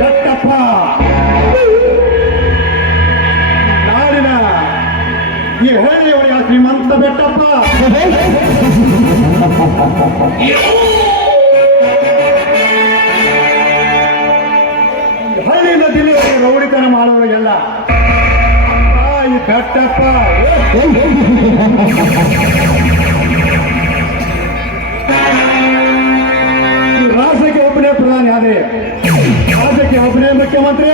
ಬೆಟ್ಟಪ್ಪ ನಾಡಿನ ಈ ಹಳ್ಳಿಯವರ ಶ್ರೀಮಂತ ಬೆಟ್ಟಪ್ಪ. ಹಳ್ಳಿಯಿಂದ ದಿಲ್ಲಿವರೆಗೆ ರೌಡಿತನ ಮಾಡುವವರಿಗೆಲ್ಲ ಈ ಬೆಟ್ಟಪ್ಪ ರಾಜ್ಯಕ್ಕೆ ಒಬ್ಬನೇ ಪ್ರಧಾನಿ ಆದ್ರೆ ರಾಜ್ಯಕ್ಕೆ ಒಬ್ಬನೇ ಮುಖ್ಯಮಂತ್ರಿ.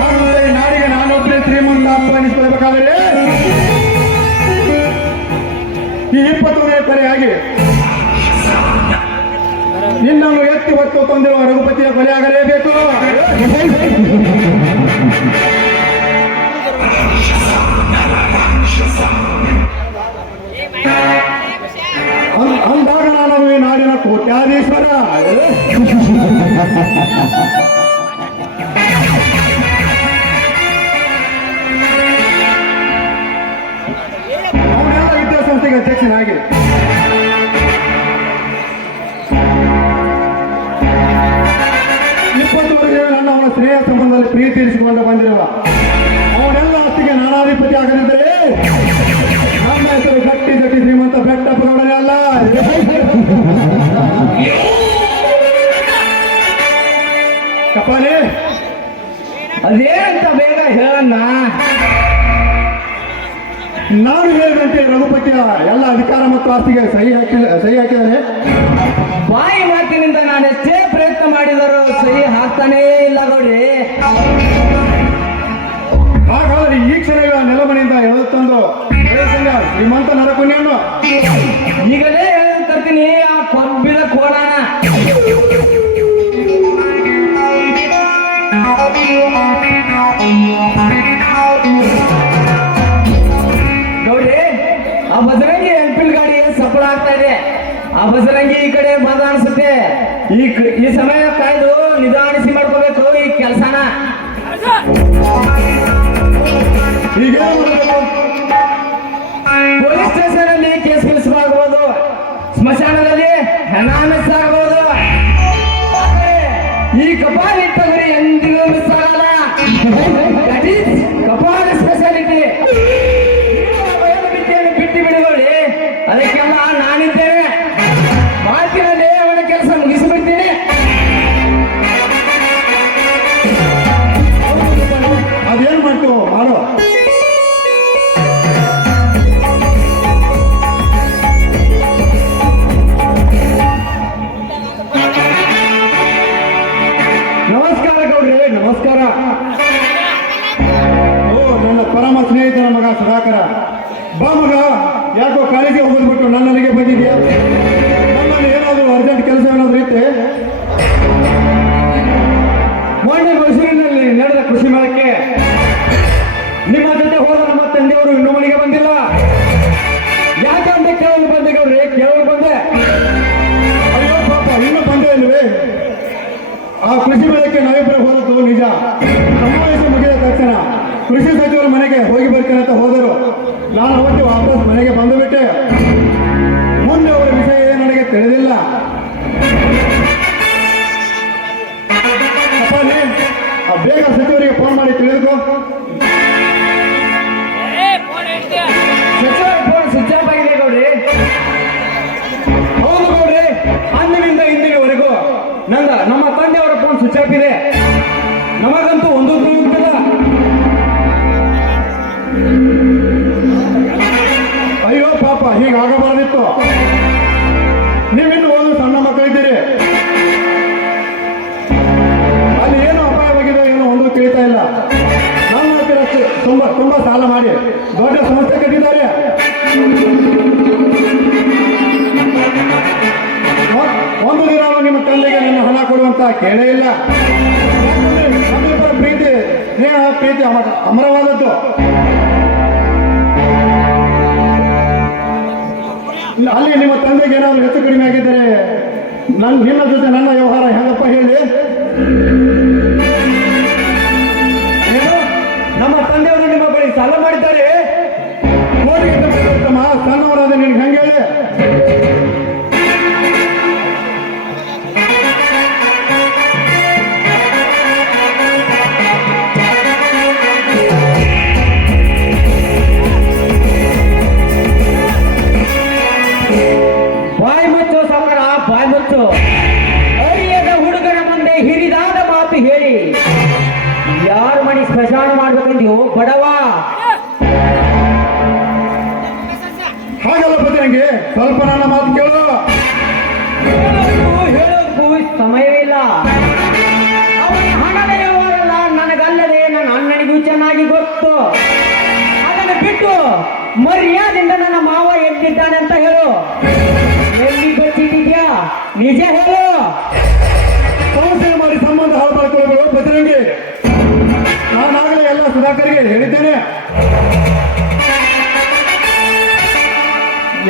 ಹಾಗಾದ್ರೆ ನಾಡಿಗೆ ನಾನೊಬ್ಬನೇ ಶ್ರೀಮಂತ ಅನಿಸ್ಕೊಳ್ಬೇಕಾದ್ರೆ ಈ 21ನೇ ಕರೆಯಾಗಿ ನಿನ್ನನ್ನು ಎತ್ತಿ ಹೊತ್ತು ತಂದಿರುವ ರಘುಪತಿಯ ಕೊಲೆಯಾಗಲೇಬೇಕು. ಅಂದಾಗ ನಾನು ಈ ನಾಡಿನ ಕೋಟ್ಯಾಧೀಶ್ವರ. ಅವನೆಲ್ಲ ವಿದ್ಯಾಸಂಸ್ಥೆಗೆ ಅಧ್ಯಕ್ಷನಾಗಿ ನನ್ನ ಅವನ ಸ್ನೇಹ ಸಂಬಂಧದಲ್ಲಿ ಪ್ರೀತಿ ಇರಿಸಿಕೊಂಡು ಬಂದಿರುವ ಅವನೆಲ್ಲ ಆಸ್ತಿಗೆ ನಾನಾಧಿಪತಿ ಆಗದಿದ್ದರೆ ನಮ್ಮ ಹೆಸರು ಗಟ್ಟಿ ಗಟ್ಟಿ ಶ್ರೀಮಂತ ಬೆಟ್ಟಪ್ಪಗೌಡನೇ ಅಲ್ಲ. ಕಪಾಲಿ ಅದೇಂತ ಬೇಗ ಹೇಳಣ್ಣ. ನಾನು ಹೇಳಿದಂತೆ ರಘುಪತಿಯ ಎಲ್ಲ ಅಧಿಕಾರ ಮತ್ತು ಆಸ್ತಿಗೆ ಸಹಿ ಹಾಕಿದರೆ ಬಾಯಿ ಮಾತಿನಿಂದ ನಾನು ಎಷ್ಟೇ ಪ್ರಯತ್ನ ಮಾಡಿದರೂ ಸಹಿ ಹಾಕ್ತಾನೇ ಇಲ್ಲ ಗೌಡ್ರಿ. ಹಾಗಾದ್ರೆ ಈ ಕ್ಷಣಗಳ ನೆಲಮನೆಯಿಂದ ಎಳೆದು ತಂದು ಶ್ರೀಮಂತ ನರಕುಣಿಯನ್ನು ಈಗಲೇ ಹೇಳಿ ತರ್ತೀನಿ ಆ ಕೊಬ್ಬಿದ ಕೋಡಾನ. ಗೌಡ್ರಿ ಆ ಬಜರಂಗಿ ಎನ್ಫೀಲ್ಡ್ ಗಾಡಿ ಸಫಲ ಆಗ್ತಾ ಇದೆ. ಆ ಬಜರಂಗಿ ಈ ಕಡೆ ಬಂದ ಅನ್ಸುತ್ತೆ. ಈ ಸಮಯ ಕಾಯ್ದು ನಿಧಾನಿಸಿ ಮಾಡ್ಕೋಬೇಕು ಈ ಕೆಲಸನ. ಪೊಲೀಸ್ ಸ್ಟೇಷನ್ ಅಲ್ಲಿ ಕೇಸ್ ಗಿಳಿಸಬಹುದು, ಸ್ಮಶಾನದಲ್ಲಿ ಹೆಣ ಮಿಸ್ ಆಗಬಹುದು. ಈ ಕಪಾಲಿ ತಗರಿ ಎಂದಿಗೂ ಮಿಸ್ ಆಗಲ್ಲ. ಕಪಾಲಿ ಸ್ಪೆಷಾಲಿಟಿ. ವಿದ್ಯೆಯನ್ನು ಬಿಟ್ಟು ಬಿಡುವಳಿ, ಅದಕ್ಕೆಲ್ಲ ನಾನಿದ್ದೇನೆ. ಮಾತಿನಲ್ಲಿ ಅವನ ಕೆಲಸ ಮುಗಿಸಿಬಿಡ್ತೀನಿ. ಅದೇನು ಮಾಡ್ತೀವೋ ಮಾಡೋ. ನಮಸ್ಕಾರ ಗೌಡ್ರಿ, ನಮಸ್ಕಾರ. ಓ ನನ್ನ ಪರಮ ಸ್ನೇಹಿತನ ಮಗ ಸುಧಾಕರ. ಬಾ ಮಗ, ಯಾಕೋ ಕಾಲೇಜಿಗೆ ಹೋಗೋದ್ಬಿಟ್ಟು ನನ್ನಲ್ಲಿಗೆ ಬಂದಿದ್ಯಾ? ನನ್ನಲ್ಲಿ ಏನಾದರೂ ಅರ್ಜೆಂಟ್ ಕೆಲಸ ಏನಾದರೂ ಇತ್ತೆ? ಮೊನ್ನೆ ಮೈಸೂರಿನಲ್ಲಿ ನಡೆದ ಕೃಷಿ ಮೇಳಕ್ಕೆ ನಿಮ್ಮ ಜೊತೆ ಹೋದ ನಮ್ಮ ತಂದೆಯವರು ಇನ್ನೂ ಮನೆಗೆ ಬಂದಿಲ್ಲ. ಯಾಕಂತ ಕೇಳಲು ಬಂದೆ ಗೌಡ್ರಿ, ಕೇಳಲು ಬಂದೆ. ಅಯ್ಯೋ ಪಾಪ, ಇನ್ನೂ ಬಂದೇ ಇಲ್ವೇ? ಆ ಕೃಷಿ ಮೇಳಕ್ಕೆ ನಾವಿಬ್ಬರು ಹೋದದ್ದು ನಿಜ. ಸಮಾವೇಶ ಮುಗಿದ ತಕ್ಷಣ ಕೃಷಿ ಸಚಿವರ ಮನೆಗೆ ಹೋಗಿ ಬರ್ತೀನಿ ಅಂತ ಹೋದರು. ನಾನು ಅವತ್ತು ವಾಪಸ್ ಮನೆಗೆ ಬಂದು ಬಿಟ್ಟೆ. ಮುಂದೆ ಅವರ ವಿಷಯ ಏನು ನನಗೆ ತಿಳಿದಿಲ್ಲ. ಅಪ್ಪಾಜಿ, ಬೇಗ ಸಚಿವರಿಗೆ ಫೋನ್ ಮಾಡಿ ತಿಳಿದುಕೋ. ಸಚಿವರ ಫೋನ್ ಸ್ವಿಚ್ ಆಫ್ ಆಗಿದೆ ಗೌಡ್ರಿ. ಹೌದು ಗೌಡ್ರಿ, ಅಂದಿನಿಂದ ಇಂದಿನವರೆಗೂ ನಮ್ಮ ತಂದೆಯವರ ಫೋನ್ ಸ್ವಿಚ್ ಆಫ್ ಇದೆ. ನಮಗಂತೂ ಒಂದು ತಿಳಿಯುತ್ತಿಲ್ಲ. ಅಯ್ಯೋ ಪಾಪ, ಹೀಗಾಗಬಾರದಿತ್ತು. ನೀವಿನ್ನು ಒಂದು ಸಣ್ಣ ಮಕ್ಕಳಿದ್ದೀರಿ. ಅಲ್ಲಿ ಏನು ಅಪಾಯವಾಗಿದೆ ಏನೋ ಒಂದು ತಿಳಿತಾ ಇಲ್ಲ. ನನ್ನ ಹತ್ತಿರ ತುಂಬಾ ಸಾಲ ಮಾಡಿ ದೊಡ್ಡ ಸಂಸ್ಥೆ ಕಟ್ಟಿದ್ದಾರೆ. ಒಂದು ದಿನ ನಿಮ್ಮ ತಂದೆಗೆ ನಿಮ್ಮ ಹಣ ಕೊಡುವಂತ ಕೇಳೇ ಇಲ್ಲ. ನಮ್ಮಿಬ್ಬರ ಪ್ರೀತಿ, ಸ್ನೇಹ, ಪ್ರೀತಿ ಅಮರವಾದದ್ದು. ಅಲ್ಲಿ ನಿಮ್ಮ ತಂದೆಗೆ ಏನಾದ್ರು ಹೆಚ್ಚು ಕಡಿಮೆ ಆಗಿದ್ದರೆ ನಿನ್ನ ಜೊತೆ ನನ್ನ ವ್ಯವಹಾರ ಹೆಂಗಪ್ಪ ಹೇಳಿ? ಏನು, ನಮ್ಮ ತಂದೆಯವರು ನಿಮ್ಮ ಬಳಿ ಸಾಲ ಮಾಡಿದ್ದಾರೆ? ಸಣ್ಣವರಾದ ನಿನ್ಗೆ ಹೆಂಗೆ ಹೇಳಿ? ಅರಿಯದ ಹುಡುಗನ ಮುಂದೆ ಹಿರಿದಾದ ಮಾತು ಹೇಳಿ ಯಾರ ಮಣಿ ಸ್ಮಶಾನ ಮಾಡ್ಬೇಕಂದ್ಯೋ ಬಡವ. ಹಾಗಲ್ಲ ಬದರಂಗಿ, ಸ್ವಲ್ಪ ನನ್ನ ಮಾತು ಕೇಳು. ಹೇಳೋದಕ್ಕೂ ಸಮಯವಿಲ್ಲ. ಅವನ ಹಣದ ವ್ಯವಹಾರಲ್ಲ ನನಗಲ್ಲದೆ ನನ್ನ ಅಣ್ಣನಿಗೂ ಚೆನ್ನಾಗಿ ಗೊತ್ತು. ಅದನ್ನು ಬಿಟ್ಟು ಮರ್ಯಾದಿಂದ ನನ್ನ ಮಾವ ಎಲ್ಲಿದ್ದಾನೆ ಅಂತ ಹೇಳು. ಎಲ್ಲಿ ಬಚ್ಚಿಟ್ಟಿದ್ಯಾ ನಿಜ ಹೇಳು. ಸಂಶಯ ಮಾಡಿ ಸಂಬಂಧ ಹಾಳು ಮಾಡ್ಕೊಳ್ಳೋದು ಬದರಂಗಿ. ನಾನಾಗಲೇ ಎಲ್ಲ ಸುಧಾಕರಿಗೆ ಹೇಳಿದ್ದೇನೆ.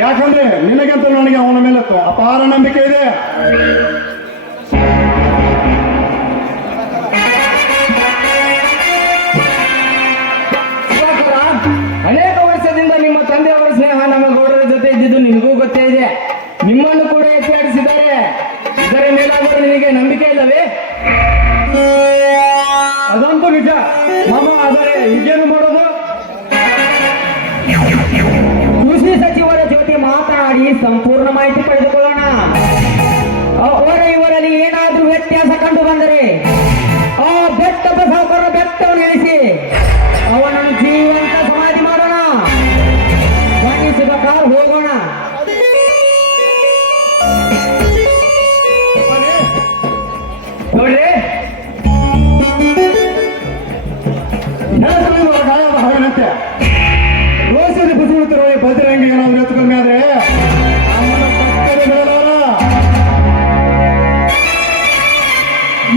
ಯಾಕಂದ್ರೆ ನಿನಗಂತೂ ನನಗೆ ಅವನ ಮೇಲೆ ಅಪಾರ ನಂಬಿಕೆ ಇದೆ. ಅನೇಕ ವರ್ಷದಿಂದ ನಿಮ್ಮ ತಂದೆಯವರ ಸ್ನೇಹ ನಮ್ಮ ಗೌಡರ ಜೊತೆ ಇದ್ದಿದ್ದು ನಿಮಗೂ ಗೊತ್ತೇ ಇದೆ. ನಿಮ್ಮನ್ನು ಕೂಡ ಎಚ್ಚರಿಸಿದ್ದಾರೆ. ಇದರ ಮೇಲಾದರೂ ನಿನಗೆ ನಂಬಿಕೆ ಇಲ್ಲವೇ? ಅದಂತೂ ನಿಜ ಮಾಮ. ಆದರೆ ಈಗೇನು ಮಾಡೋದು? ಕೃಷಿ ಸಚಿವರ ಜೊತೆ ಮಾತನಾಡಿ ಸಂಪೂರ್ಣ ಮಾಹಿತಿ ಪಡೆದುಕೊಳ್ಳೋಣ. ಅವರ ಇವರಲ್ಲಿ ಏನಾದ್ರೂ ವ್ಯತ್ಯಾಸ ಕಂಡು ಬಂದರೆ ಆ ಬೆಟ್ಟದ ಸಾವುಕಾರ ಬೆಟ್ಟವನ್ನು ಇಳಿಸಿ ಅವನನ್ನು ಜೀವಂತ ಸಮಾಧಿ ಮಾಡೋಣ. ಬನ್ನಿಸಿದ ಕಾರ್ ಹೋಗೋಣ. ನೋಡ್ರಿ ಗಾಯದ ಹಾಗಂತೆ ರೋಷದಲ್ಲಿ ಬುಸುಗುತ್ತಿರುವ ಈ ಬದರಂಗಿ ಏನಾದ್ರು ಹೆಚ್ಚು ಕಮ್ಮಿ ಆದ್ರೆ ನಮ್ಮನ್ನ ಪಕ್ಕದಲ್ಲಿ ಬಿಡಲಾರ.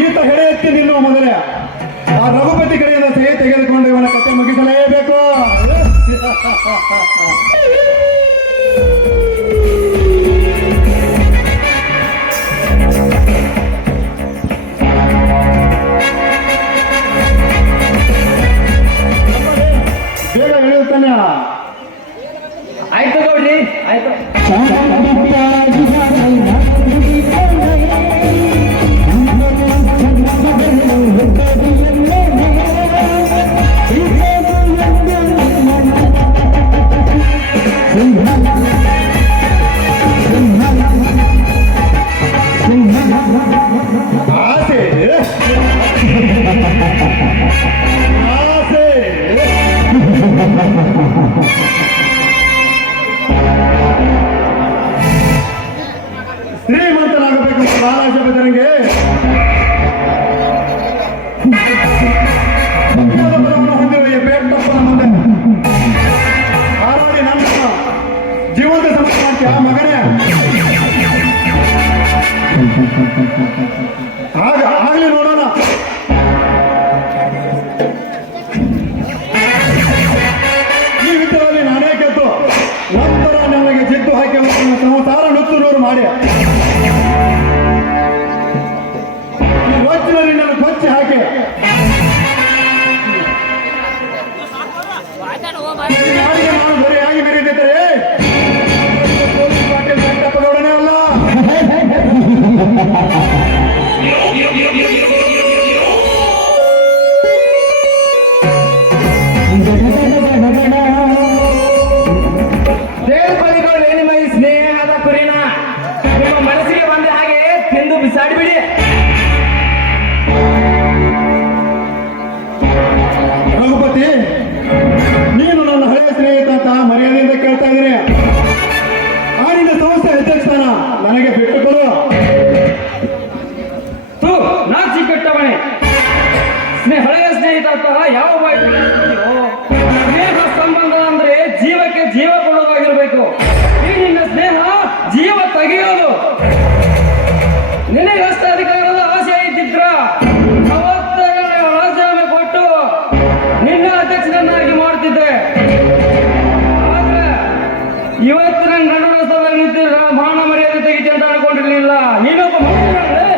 ಈತ ಹೆಡೆ ಎತ್ತಿ ನಿಲ್ಲುವ ಮೊದಲೇ ಆ ರಘುಪತಿ ಕಡೆಯಿಂದ ಸಹಿ ತೆಗೆದುಕೊಂಡು ಇವನ ಕತೆ ಮುಗಿಸಲೇಬೇಕು. ಬೇಗ ಹೇಳಿರ್ತಾನೆ. ಆಯ್ತು ಗೌಡ್ರಿ, ಆಯ್ತು. ಆಸೆ ಆಸೆ ಶ್ರೀಮಂತನಾಗಬೇಕು ಅಂತ ಆಸೆ ಬದರಂಗೆ ಹೊಂದಿರುವ ಈ ಬೇಟಪ್ಪನ ಮುಂದೆ ಹಾರಾಡಿ ನನ್ನ ಜೀವಂತ ಸಂಸ್ಥೆ ಆ ಮಗನೇ ಆಗಲಿ ನೋಡೋಣ. ಈ ವಿದ್ಯೆಯಲ್ಲಿ ನಾನೇ ಗೆದ್ದು ನಂತರ ನನಗೆ ಜಿದ್ದು ಹಾಕಿ ಸಂಸಾರ ನುತ್ತು ನೂರು ಮಾಡಿ ಈ ವಜ್ರಲ್ಲಿ ನನ್ನ ಕೊಚ್ಚಿ ಹಾಕಿ ನಾಡಿಗೆ ನಾನು ಬರೆಯಾಗಿ ಮೆರೆದಿದ್ದರೆ ಪೊಲೀಸ್ ಪಾಟೀಲ್ ವೆಂಕಟಪ್ಪಗೌಡನೇ ಅಲ್ಲ. ದೇವಪದಿಗಳು ನಿಮ್ಮ ಈ ಸ್ನೇಹದ ಕುರಿನ ನಿಮ್ಮ ಮನಸ್ಸಿಗೆ ಬಂದ ಹಾಗೆ ತಿಂದು ಬಿಸಾಡಿಬಿಡಿ. ರಘುಪತಿ, ನೀನು ನನ್ನ ಹಳೆಯ ಸ್ನೇಹಿತ ಅಂತ ಮರ್ಯಾದೆಯಿಂದ ಕೇಳ್ತಾ ಇದ್ದೀನಿ. ಆ ನಿನ್ನ ಸಂಸ್ಥೆ ಅಧ್ಯಕ್ಷನ ನನಗೆ ಬಿಟ್ಟು ಕೊಡು. ನಾಚಿ ಕೆಟ್ಟವನೇ, ಹಳೆಯ ಸ್ನೇಹಿತ ಅಂತ ಯಾವ ಮಾಹಿತಿ? ಸ್ನೇಹ ಸಂಬಂಧ ಅಂದ್ರೆ ಜೀವಕ್ಕೆ ಜೀವ ಕೊಡೋದಾಗಿರ್ಬೇಕು. ಈ ನಿನ್ನ ಸ್ನೇಹ ಜೀವ ತೆಗೆಯೋದು. ನಿನಗಷ್ಟ ಅಧಿಕಾರದ ಆಸೆ ಇದ್ದಿದ್ರ ಅವತ್ತ ರಾಜೀನಾಮೆ ಕೊಟ್ಟು ನಿನ್ನ ಅಧ್ಯಕ್ಷರನ್ನಾಗಿ ಮಾಡ್ತಿದ್ದೆ. ಆದ್ರೆ ಇವತ್ತು ನನ್ನ ನಡುರಸ್ಥದಲ್ಲಿ ನಿಂತಿದ್ರ ಮಾನ ಮರ್ಯಾದೆ ತೆಗಿತಿ ಅಂತ ಅನ್ಕೊಂಡಿರ್ಲಿಲ್ಲ. ನೀನೊಬ್ಬ ಮನುಷ್ಯನಲ್ಲೇ.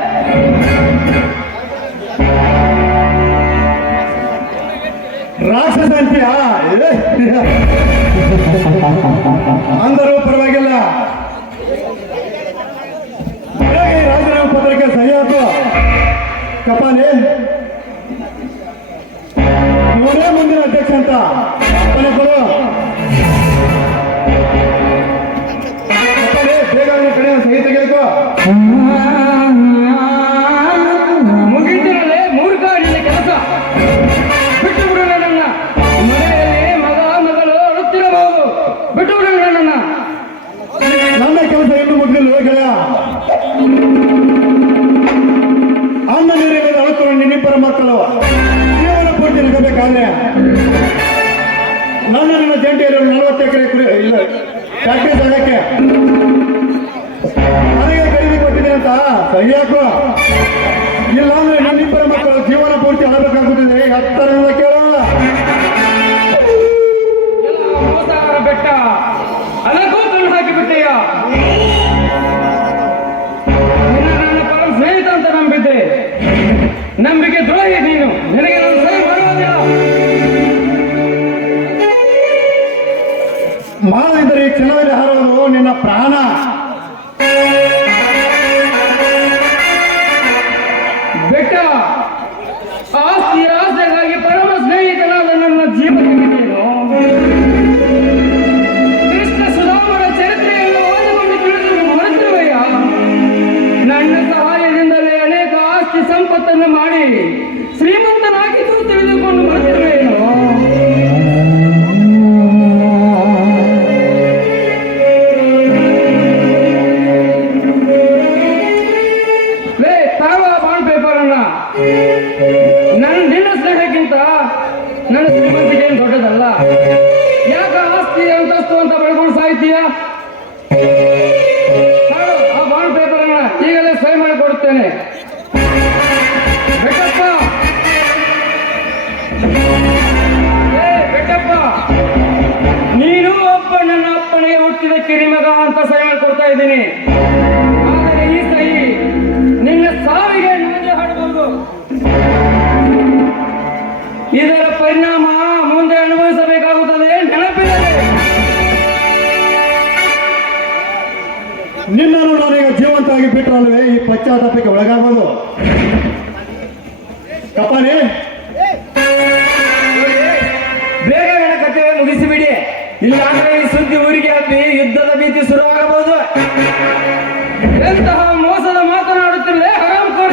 ರಾಕ್ಷಸ ಅಂತೀಯಾ? ಅಂದರೂ ಪರವಾಗಿಲ್ಲ. ಬೆಳಗ್ಗೆ ರಾಜೀನಾಮೆ ಪತ್ರಕ್ಕೆ ಸಹಿ ಹಾಕು. ಕಪಾಲಿ, ಇವರೇ ಮುಂದಿನ ಅಧ್ಯಕ್ಷ ಅಂತ ಕೊಡು. ಕಪಾಲಿ, ಬೇಗ ಅವನ ಕಡೆ ಸಹಿ ತೆಗೆದುಕೋ. ಸರಿಯಾಕೋ, ಇಲ್ಲಾಂದ್ರೆ ನನ್ನಿಬ್ಬರ ಮಕ್ಕಳು ಜೀವನ ಪೂರ್ತಿ ಅಳಬೇಕಾಗುತ್ತದೆ. ಎತ್ತರದಿಂದ ಕೇಳೋಣ. ಎಲ್ಲ ಮೋಸಗಾರ ಬೆಟ್ಟ ಅದಕ್ಕೂ ಕಣ್ಣು ಹಾಕಿಬಿಟ್ಟೆಯ. ನಿನ್ನ ನನ್ನ ಪರಮ ಸ್ನೇಹಿತ ಅಂತ ನಂಬಿದ್ದೆ, ನಂಬಿಕೆ ದ್ರೋಹಿ ನೀನು. ನಿನಗೆ ನಾನು ಸರಿ ಮಾಡುವುದಿಲ್ಲ. ಮಾಡದಿದ್ದರೆ ಈ ಕ್ಷಣದಲ್ಲಿ ಹಾರೋದು ನಿನ್ನ ಪ್ರಾಣ. ಬೆಟ್ಟ ಆಸ್ತಿ ಆಸೆಗಾಗಿ ಪರಮ ಸ್ನೇಹಿತನಾದ ನನ್ನ ಜೀವನಕ್ಕೆ ನೀನು ಕೃಷ್ಣ ಸುಧಾಮರ ಚರಿತ್ರೆಯನ್ನು ಓದಿಕೊಂಡು ತಿಳಿದು ಮರೆತಿರುವೆಯ. ನನ್ನ ಸಹಾಯದಿಂದಲೇ ಅನೇಕ ಆಸ್ತಿ ಸಂಪತ್ತನ್ನು ಮಾಡಿ ಶ್ರೀಮಂತನಾಗಿದ್ದು ತಿಳಿದುಕೊಂಡು ಮರೆತಿರುವೆಯೋ. ನಿನ್ನ ಸ್ನೇಹಕ್ಕಿಂತ ನನ್ನ ಶ್ರೀಮಂತಿಗೆ ಏನು ದೊಡ್ಡದಲ್ಲ. ಯಾಕ ಆಸ್ತಿ ಅಂತಸ್ತು ಅಂತ ಬೆಳ್ಕೊಂಡು ಸಾಯ್ತೀಯ? ಆ ಬಾಂಡ್ ಪೇಪರ್ ಅನ್ನ ಈಗಲೇ ಸಹಿ ಮಾಡಿ ಕೊಡುತ್ತೇನೆ. ಬೆಟ್ಟಪ್ಪ, ಬೆಟ್ಟಪ್ಪ, ನೀನು ಒಬ್ಬ ನನ್ನ ಅಪ್ಪನಿಗೆ ಹುಟ್ಟಿದ ಕಿರಿಮಗ ಅಂತ ಸಹಿ ಮಾಡಿ ಕೊಡ್ತಾ ಇದ್ದೀನಿ. ಆದರೆ ಈ ಸಹಿ ನಿನ್ನ ಸಾವಿಗೆ ನಾನೇ ಹಾಡಬಹುದು. ಇದರ ಪರಿಣಾಮ ಮುಂದೆ ಅನುಭವಿಸಬೇಕಾಗುತ್ತದೆ. ನೆನಪಿದೆ. ನಿನ್ನನ್ನು ನಾನೀಗ ಜೀವಂತವಾಗಿ ಬಿಟ್ಟರಲ್ವೇ ಈ ಪಶ್ಚಾತ್ತಾಪಕ್ಕೆ ಒಳಗಾಗೋದು. ಕಪಾಲಿ, ಬೇಗ ನನ್ನ ಕಥೆ ಮುಗಿಸಿಬಿಡಿ, ಇಲ್ಲಾಂದ್ರೆ ಈ ಸುದ್ದಿ ಊರಿಗೆ ಹಬ್ಬಿ ಯುದ್ಧದ ಭೀತಿ ಶುರುವಾಗಬಹುದು. ಎಂತಹ ಮೋಸದ ಮಾತನಾಡುತ್ತಿರಲೇ ಹರಾಮ್ಖೋರ.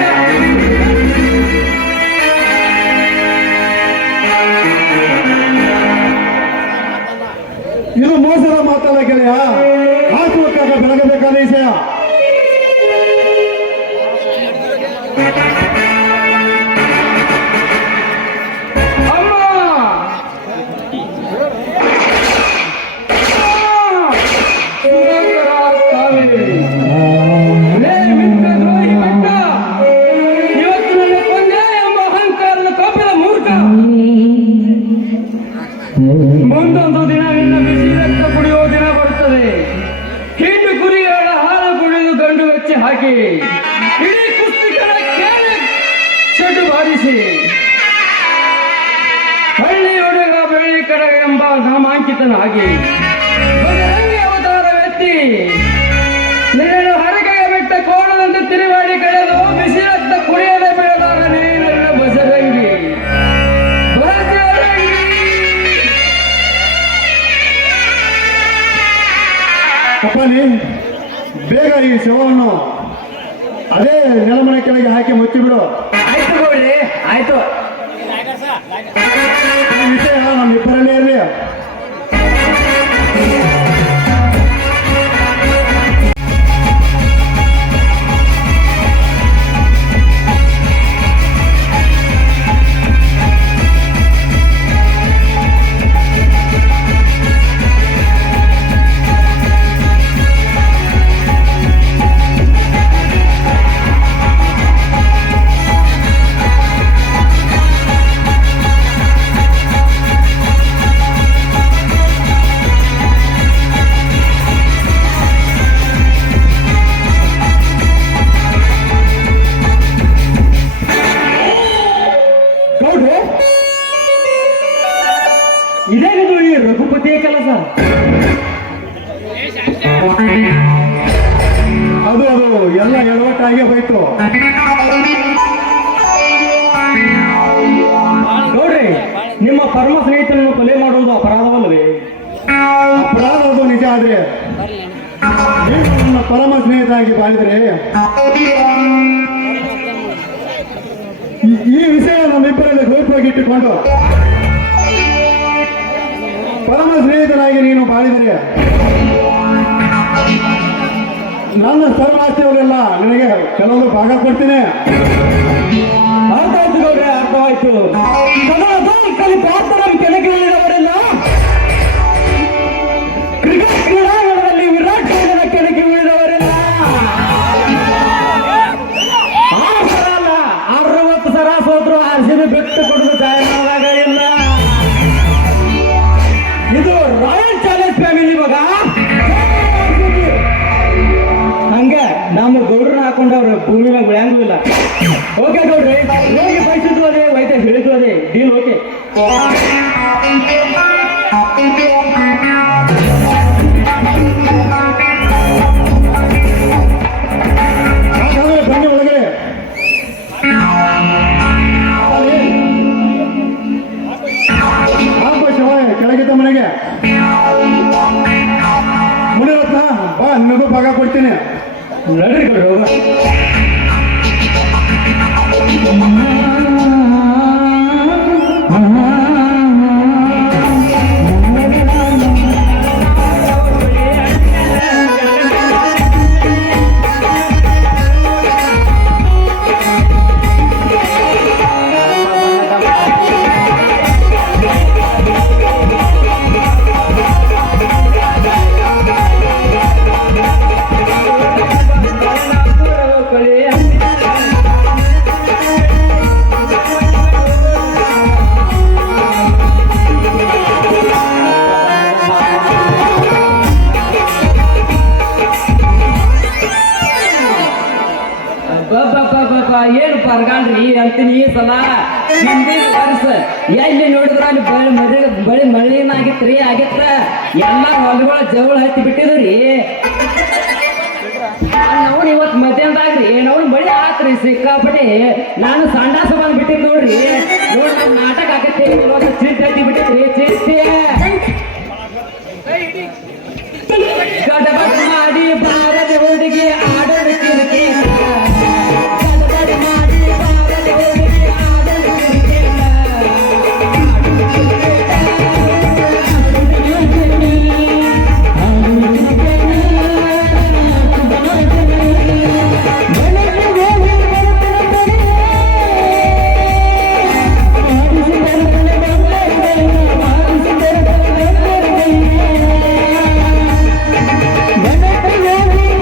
ಇದು ಮೋಸದ ಮಾತಲ್ಲ ಗೆಳೆಯ, ಹಾಕುವಕ್ಕಾಗ ಬೆಳಗಬೇಕಾದ ವಿಷಯ. ಅಮ್ಮ, ಮಿತ್ರದ್ರೋಹಿ ಬೆಟ್ಟ, ಇವತ್ತು ನನ್ನ ಕೊಂದೆ ಎಂಬ ಅಹಂಕಾರದ ಕೋಪದ ಮೂರ್ಖ. ಮುಂದೊಂದು ದಿನ ನಿನ್ನ ಬಿಸಿ ರಕ್ತ ಕುಡಿಯುವ ದಿನ ಬರುತ್ತದೆ. ಹಿಂಡು ಕುರಿಗಳ ಹಾಲು ಕುಡಿದು ಗಂಡು ವೆಚ್ಚ ಹಾಕಿ ಇಡೀ ಕುಸ್ತಿಗಳ ಕೇಳಿ ಚೆಡ್ಡು ಬಾರಿಸಿ ಹಳ್ಳಿ ಹುಡುಗ ಬೆಳ್ಳಿ ಕಡೆ ಎಂಬ ನಾಮಾಂಕಿತನಾಗಿ ಬಜರಂಗಿ ಅವತಾರವೆತ್ತಿ ನಿನ್ನನ್ನು ಹರಕೆಯ ಬೆಟ್ಟ ಕೋಣದಂತೆ ತಿರುವಾಡಿ ಕಳೆದು ಬಿಸಿ ರಕ್ತ ಕುಡಿಯದೆ ಬೆಳೆದಾಗನೇ ನನ್ನ ಬಜರಂಗಿ. ಕಪಾಲಿ, ಬೇಗ ಈ ಶವವನ್ನು ಅದೇ ನೆಲಮನೆ ಕೆಳಗೆ ಹಾಕಿ ಮುಚ್ಚಿಬಿಡು. ಆಯ್ತು ಗೌಡ್ರಿ, ಆಯ್ತು. ಈ ವಿಷಯ ನಮ್ಮಿಬ್ಬರಲ್ಲೇ ಇರಲಿ. ಇದೇನಿದು ಈ ರಘುಪತಿಯ ಕೆಲಸ? ಅದು ಎಲ್ಲ ಎಡವಟ್ಟಾಗಿ ಹೋಯ್ತು. ಗೌಡ್ರಿ, ನಿಮ್ಮ ಪರಮ ಸ್ನೇಹಿತನನ್ನು ಕೊಲೆ ಮಾಡುವುದು ಅಪರಾಧವಲ್ಲವೇ? ಅಪರಾಧ ಅದು ನಿಜ. ಆದ್ರೆ ನೀವು ನನ್ನ ಪರಮ ಸ್ನೇಹಿತನಾಗಿ ಬಾಳಿದ್ರೆ ಈ ವಿಷಯ ನಮ್ಮಿಬ್ಬರಲ್ಲಿ ಗೌಪ್ಯವಾಗಿಟ್ಟುಕೊಂಡು ಪರಮ ಸ್ನೇಹಿತನಾಗಿ ನೀನು ಬಾಳಿದರೆ ನನ್ನ ಸರ್ವಾಸ್ತಿಯವರೆಲ್ಲ ನಿನಗೆ ಕೆಲವೊಂದು ಭಾಗ ಕೊಡ್ತೀನಿ. ಅರ್ಥ ಆಯ್ತು ಗೌಡ್ರೆ, ಅರ್ಥವಾಯ್ತು. ಪಾತ್ರ ಕೆಳಗೆ ಉಳಿದವರೆಲ್ಲ ಕ್ರಿಕೆಟ್ ಕ್ರೀಡಾಂಗಣದಲ್ಲಿ ವಿರಾಟ್ ಕೊಹ್ಲಿನ ಕೆಳಗೆ ಉಳಿದವರೆಲ್ಲ ನಮ್ಮ ಗೌಡ್ರನ್ನ ಹಾಕೊಂಡವ್ರು ಭೂಮಿ ಮ್ಯಾಗ ಬೆಳೆಯಂಗೂ ಇಲ್ಲ. ಓಕೆ ಗೌಡ್ರಿ, ಹೋಗಿ ಬಯಸಿದ್ದು ಅದೇ ವೈದ್ಯ ಹೇಳಿದ್ದು ಅದೇ ಡೀಲ್. ಓಕೆ ಹಾಗಾದ್ರೆ ಬನ್ನಿ ಒಳಗಡೆ. ಹಾಕೋ ಶವ ಕೆಳಗಿದ್ದ ಮನೆಗೆ. ಮುನಿರತ್ನ ಬಾ, ನಿನಗೂ ಭಾಗ ಕೊಡ್ತೀನಿ. ನಡ್ರಿ ಗೌಡ್ರು. ಏನು ಪರ್ಗಾಣ್ರಿ ಅಂತೀನಿ ಈ ಸಲ ಹಿಂದಿನ ವರ್ಷ ಎಲ್ಲಿ ನೋಡಿದ್ರ ಅಲ್ಲಿ ಬಳಿ ಮಳಿನ ಆಗಿತ್ರಿ ಆಗಿತ್ರ ಎಲ್ಲ ಹೊಲಗಳ ಜವಳ ಹತ್ತಿ ಬಿಟ್ಟಿದ್ರಿ. ನಾವು ಇವತ್ತು ಮಧ್ಯಾಹ್ನದಾಗ್ರಿ ನಾವು ಬಳಿ ಆತ್ರಿ ಸಿಕ್ಕಾಪಟ್ಟಿ. ನಾನು ಸಂಡಾಸ ಬಂದ್ ಬಿಟ್ಟಿದ್ ನೋಡ್ರಿ. ನಮ್ಮ ನಾಟಕ ಆಗತ್ತೆ ಇವತ್ತು ಚಿಟ್ ಹತ್ತಿ ಬಿಟ್ಟಿದ್ರಿ. ಚಿಟ್ಟೆ ಗಡಬಡ ಮಾಡಿ ಬಾರದ ಹುಡುಗಿ ಆಡೋದಕ್ಕೆ Thank you.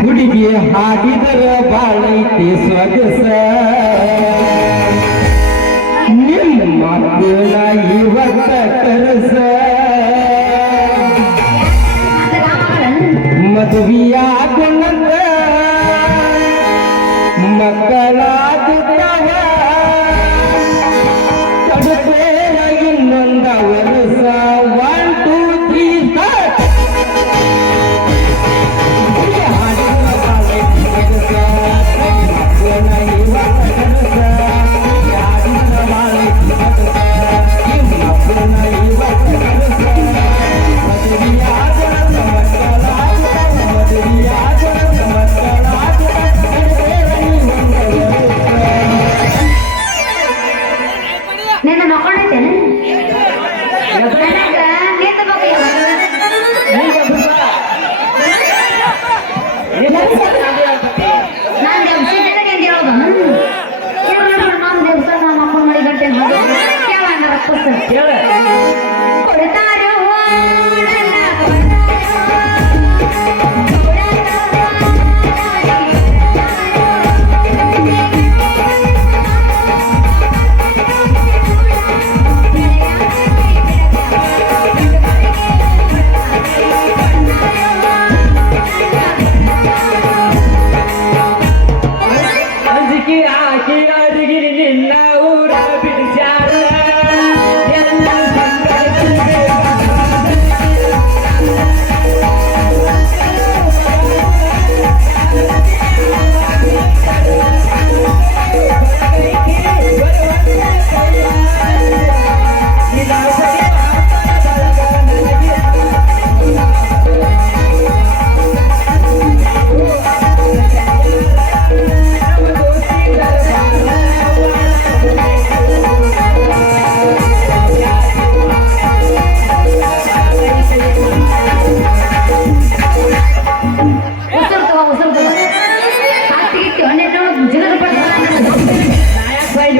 ಹುಡುಗಿ ಹಾಡಿದರ ಬಾಳೈತಿ ಸ್ವಗಸ ನಿಮ್ಮ ಮಕ್ಕಳ ಇವತ್ತ ಕರಸ ಮದುವೆಯಾಗುಣಂದ ಮಕ್ಕಳಾಗುತ್ತವ ಕಡುಬೇರ ಇನ್ನೊಂದ ವರ್ಷ 1 2 3 ನಿನ್ನ ಮಕ್ಕೊಂಡೈತೇನೆ ನಾನು ದೇವಸ್ಥಾನ ಮಕ್ಕಳು ಮಾಡಿ ಗಂಟೆ ಕೇಳ ಕೊಡ್ತಾರೋ ಅಂಜಿಕೆ ಹಾಕಿ ಅಡಿಗಿರಿ ನಿನ್ನ ಊರ ಬಿಡಿಸ್ಯಾರ ಎಲ್ಲ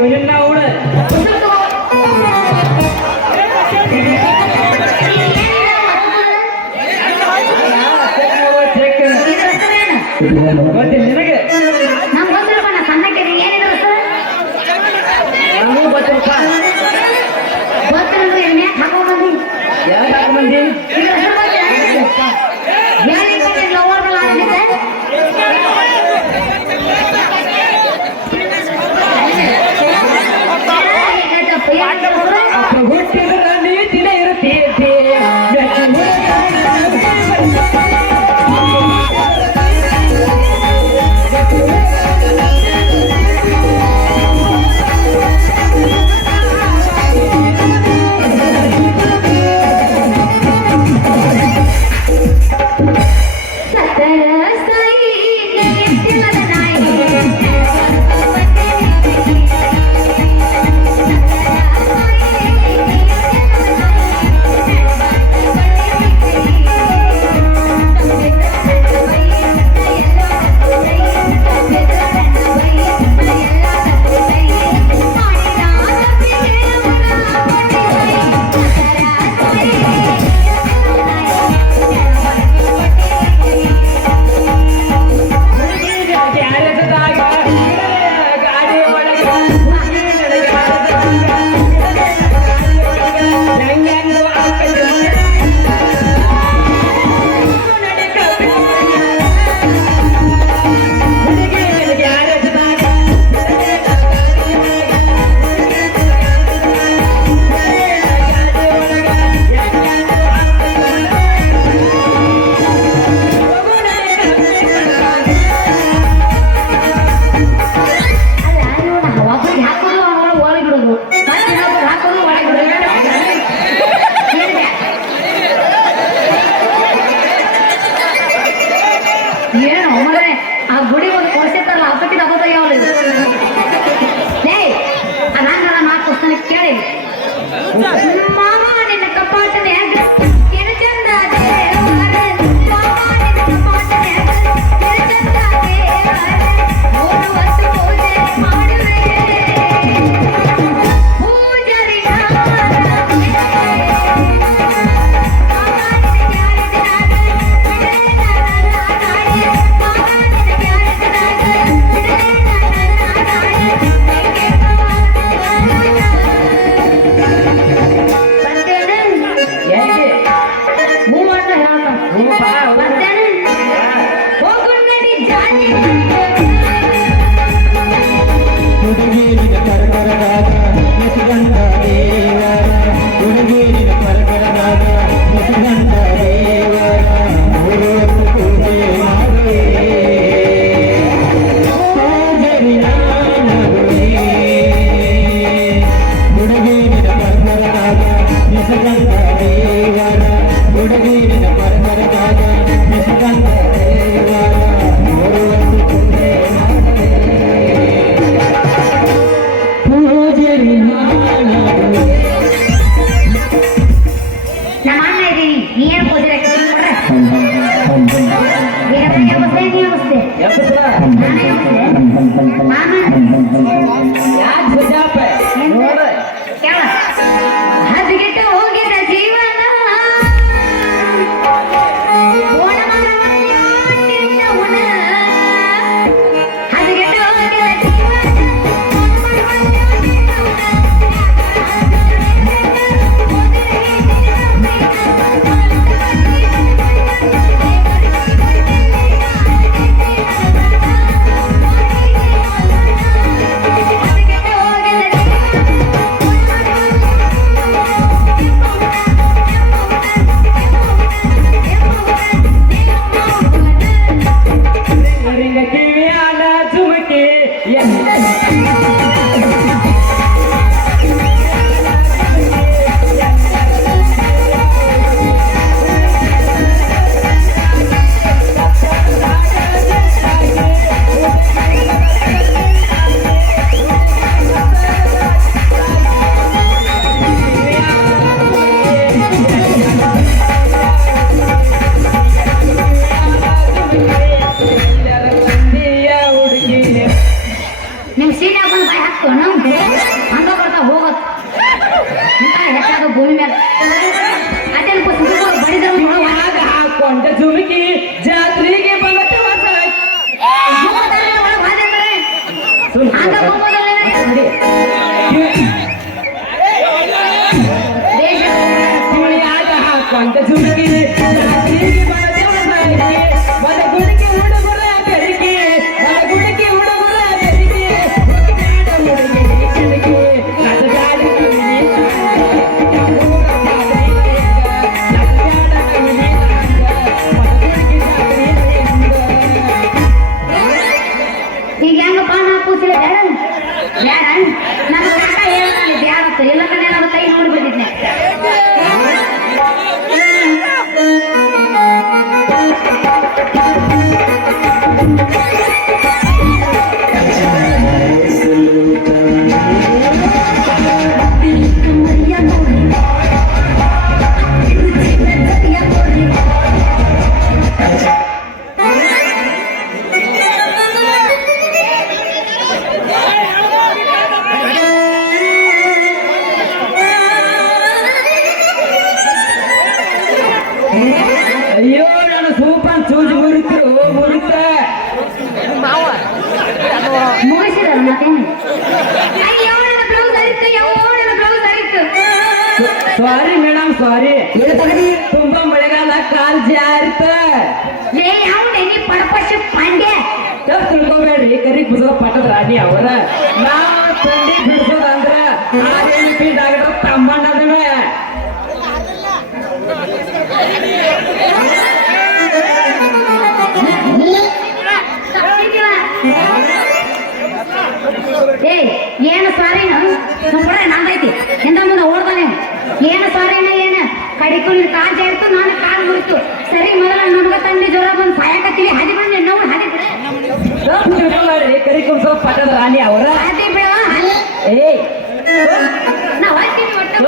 ನಿನ್ನ ಊರ ಗೊತ್ತಿಲ್ಲ ನಿನಗೆ ನಮ್ಗೆ ಗೊತ್ತಿರಪ್ಪ ನಾ ಸಣ್ಣಕ್ಕೆ ಏನಿದ್ರು ನನಗೂ ಗೊತ್ತಿರಪ್ಪ ಗೊತ್ತಿಲ್ಲ ಯಾಕೆ ಹಾಕೋ ಬಂದಿ ಯಾಕೆ ಮಂದಿ ಹುಟ್ಟಿದ ನೀತಿನ ಇರುತ್ತೀರ್ತಿ ಏನು ಮನೆ ಆ ಗುಡಿ ಒಂದು ಕೊಡ್ಸಿರ್ತಾರಲ್ಲ ಹಬ್ಬಕ್ಕೆ ತಗೋತ ಯಾವಳು ಅದಾನ ಮಾತು ಕೊಡ್ತಾನೆ ಕೇಳಿ ಮಾಮ ನಿನ್ನ ಕಪಾಟದ ಏನು ಚಂದ ಪೂಜಾರಿ ಸಾರಿ ಮೇಡಮ್ ಸಾರಿ ತುಂಬಾ ಮಳೆಗಾಲ ಕಾಲ್ ಜಾರಿತ ಏ ಯಾವ ನೀ ಪಡಪಶಿ ಪಾಂಡ್ಯ ತಪ್ಪು ತಿಳ್ಕೊಬೇಡ್ರಿ ಕರಿ ಕುಸದ ಪಟ್ಟದ ರಾಣಿ ಅವರ ನಾವು ತಂಡಿ ಬಿಡಿಸೋದಂದ್ರ RMP ಡಾಕ್ಟರ್ ತಮ್ಮಣ್ಣ ಅದವೆ ಏ ಏನು ಸಾರಿನ ನೋಡ ನಂದೈತಿ ಎಂದ ಮುಂದೆ ಓಡ್ತಾನೆ ಏನು ಸಾರಿನ ಏನ ಕಡಿಕೊಂಡು ಕಾಲ್ ಜಾರಿತು ನಾನು ಕಾಲ್ ಮುರಿತು ಸರಿ ಮೊದಲ ನನಗ ತಂಡಿ ಜ್ವರ ಬಂದು ಸಾಯಕತ್ತೀವಿ ಹದಿ ಬಂದು ನೋವು ಹದಿ ಬಿಡ ತಪ್ಪು ತಿಳ್ಕೊಬೇಡ್ರಿ ಕರಿ ಕುಸದ ಪಟ್ಟದ ರಾಣಿ ಅವರ ಹದಿ ಬಿಡವ ಏಯ್ ನಾ ಹೋಗ್ತೀನಿ ಒಟ್ಟು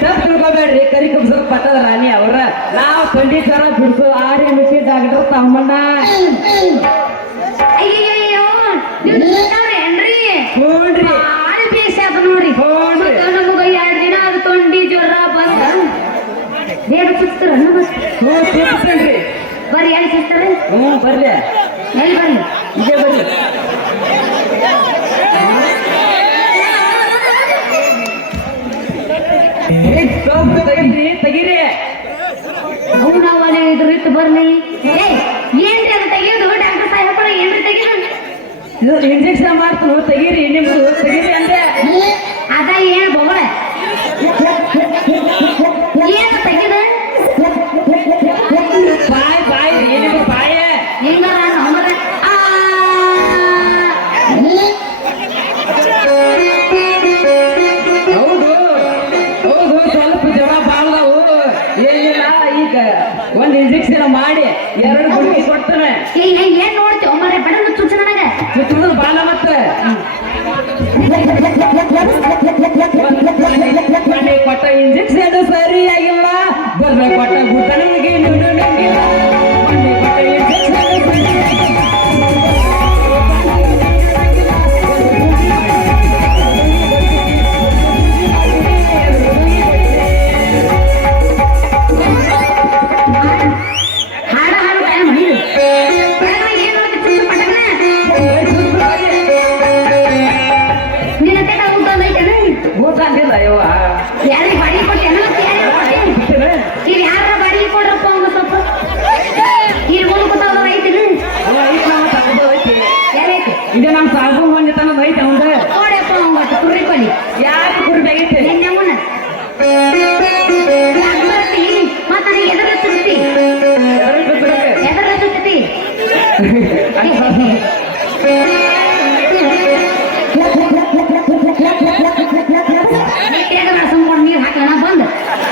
ತಪ್ಪು ತಿಳ್ಕೊಬೇಡ್ರಿ ಕರಿ ಕುಸದ ಪಟ್ಟದ ರಾಣಿ ಅವರ ನಾವು ತಂಡಿ ಜ್ವರ ಬಿಡಿಸೋ RMP ಡಾಕ್ಟರ್ ತಮ್ಮಣ್ಣ ಅಯ್ಯಯ್ಯೋ ನೀವು ಏನ್ರಿ ನೋಡ್ರಿ ಭಾಳ ಬೇಷ ಅದ ನೋಡ್ರಿ ಹ್ಞೂನ್ರಿ. ನಮಗ 2 ದಿನ ಅದು ತೊಂಡಿ ಜ್ವರ ಬಂದ ದೇವ ಸುಸ್ತರ ತಿಳ್ಕೊಂಡ್ರಿ ಬರ್ರಿ ಎಲ್ಲಿ ಸುಸ್ತಾರೆ ಬರ್ಲಿ ಎಲ್ಲಿ ಬರ್ರಿ ಇದೇ ಬರ್ಲಿ ತೆಗೀರಿ ಅವು ನಾವು ಅಲ್ಲಿ ಇದ್ರ ಇಟ್ಟು ಬರ್ಲಿ ಏನ್ರಿ ಅದು ತೆಗಿಯೋದು ಡಾಕ್ಟರ್ ಸಾಹೇಬ್ರ ಏನ್ರಿ ತೆಗಿಯೋದು ಇಂಜೆಕ್ಷನ್ ಮಾಡ್ತು ತೆಗೀರಿ ನಿಮ್ದು ತೆಗೀರಿ ಅಂದೆ ಅದ ಏನು ಬೊಗಳ ಏನು ತೆಗಿದ ಬಾಯ್ ಏನಿದೆ ಬಾಯ ಹಿಂಗಾರ ನಮ್ಮದ ಹೌದು ಹೌದು ಸ್ವಲ್ಪ ಜ್ವರ ಬಾಳ್ದವು ಏನಿಲ್ಲ ಈಗ ಒಂದ್ ಇಂಜೆಕ್ಷನ್ ಮಾಡಿ 2 ಗುಳಿಗೆ ಕೊಡ್ತಾನೆ ಏನ್ ನೋಡ್ತೀವಿ ಮರೆ ಬಡಲು ಚುಚ್ಚ ನನಗೆ ಚುಚ್ಚುದು ಬಾಲ ಮತ್ತೆ ಕೊಟ್ಟ ಇಂಜೆಕ್ಷನ್ ಸರಿ ಆಗಿಲ್ಲ ಬರ್ದ ಕೊಟ್ಟ ಗುಡ್ಡ ನಮಗೆ ನುಡಿಲ್ಲ ಕೊಟ್ಟ ಇಂಜೆಕ್ಷನ್ ಹಾಡ ಹಾಡು ಟೈಮ್ ಹಿಡಿದು ಏನ್ ನೋಡ್ತಿ ಚುಚ್ಚ ಪಟಕನ ನಿನ್ನ ತೆಗ ಊಟ ಐತನ ಊಟ ಅಂದಿಲ್ಲ ಯವ್ವ ಯಾರಿಗೆ ಬಾಡಿಗೆ ಕೊಟ್ಟೆ ಇಲ್ಲಿ ಯಾರ ಬಾಡಿಗೆ ಕೊಡ್ರಪ್ಪ ಅವ್ನು ಸ್ವಲ್ಪ ಇಲ್ಲಿ ಮುಂದೆ ಕೂತಾವ ಐತಿನ ಯಾರೈತಿ ಇದೆ ನಮ್ ಸಾಗು ಹೊಂದಿತನ ಐತೆ ಅವಂದ ನೋಡಪ್ಪ ಅವ್ನು ಒಟ್ಟು ಕುರ್ರಿಕೊಳ್ಳಿ ಯಾಕೆ ಕುರ್ಬೇಕೈತೆ ನಿನ್ನೆ ಅವನ ಯಾಕೆ ಬರ್ತಿ ಮತ್ತ ನನಗೆ ಎದರ ಚುತ್ತಿ ಎದರ ಚುತ್ತಿ ಸುಮ್ಕೊಂಡು ನೀರು ಹಾಕಲ್ಲ ನಾ ಬಂದು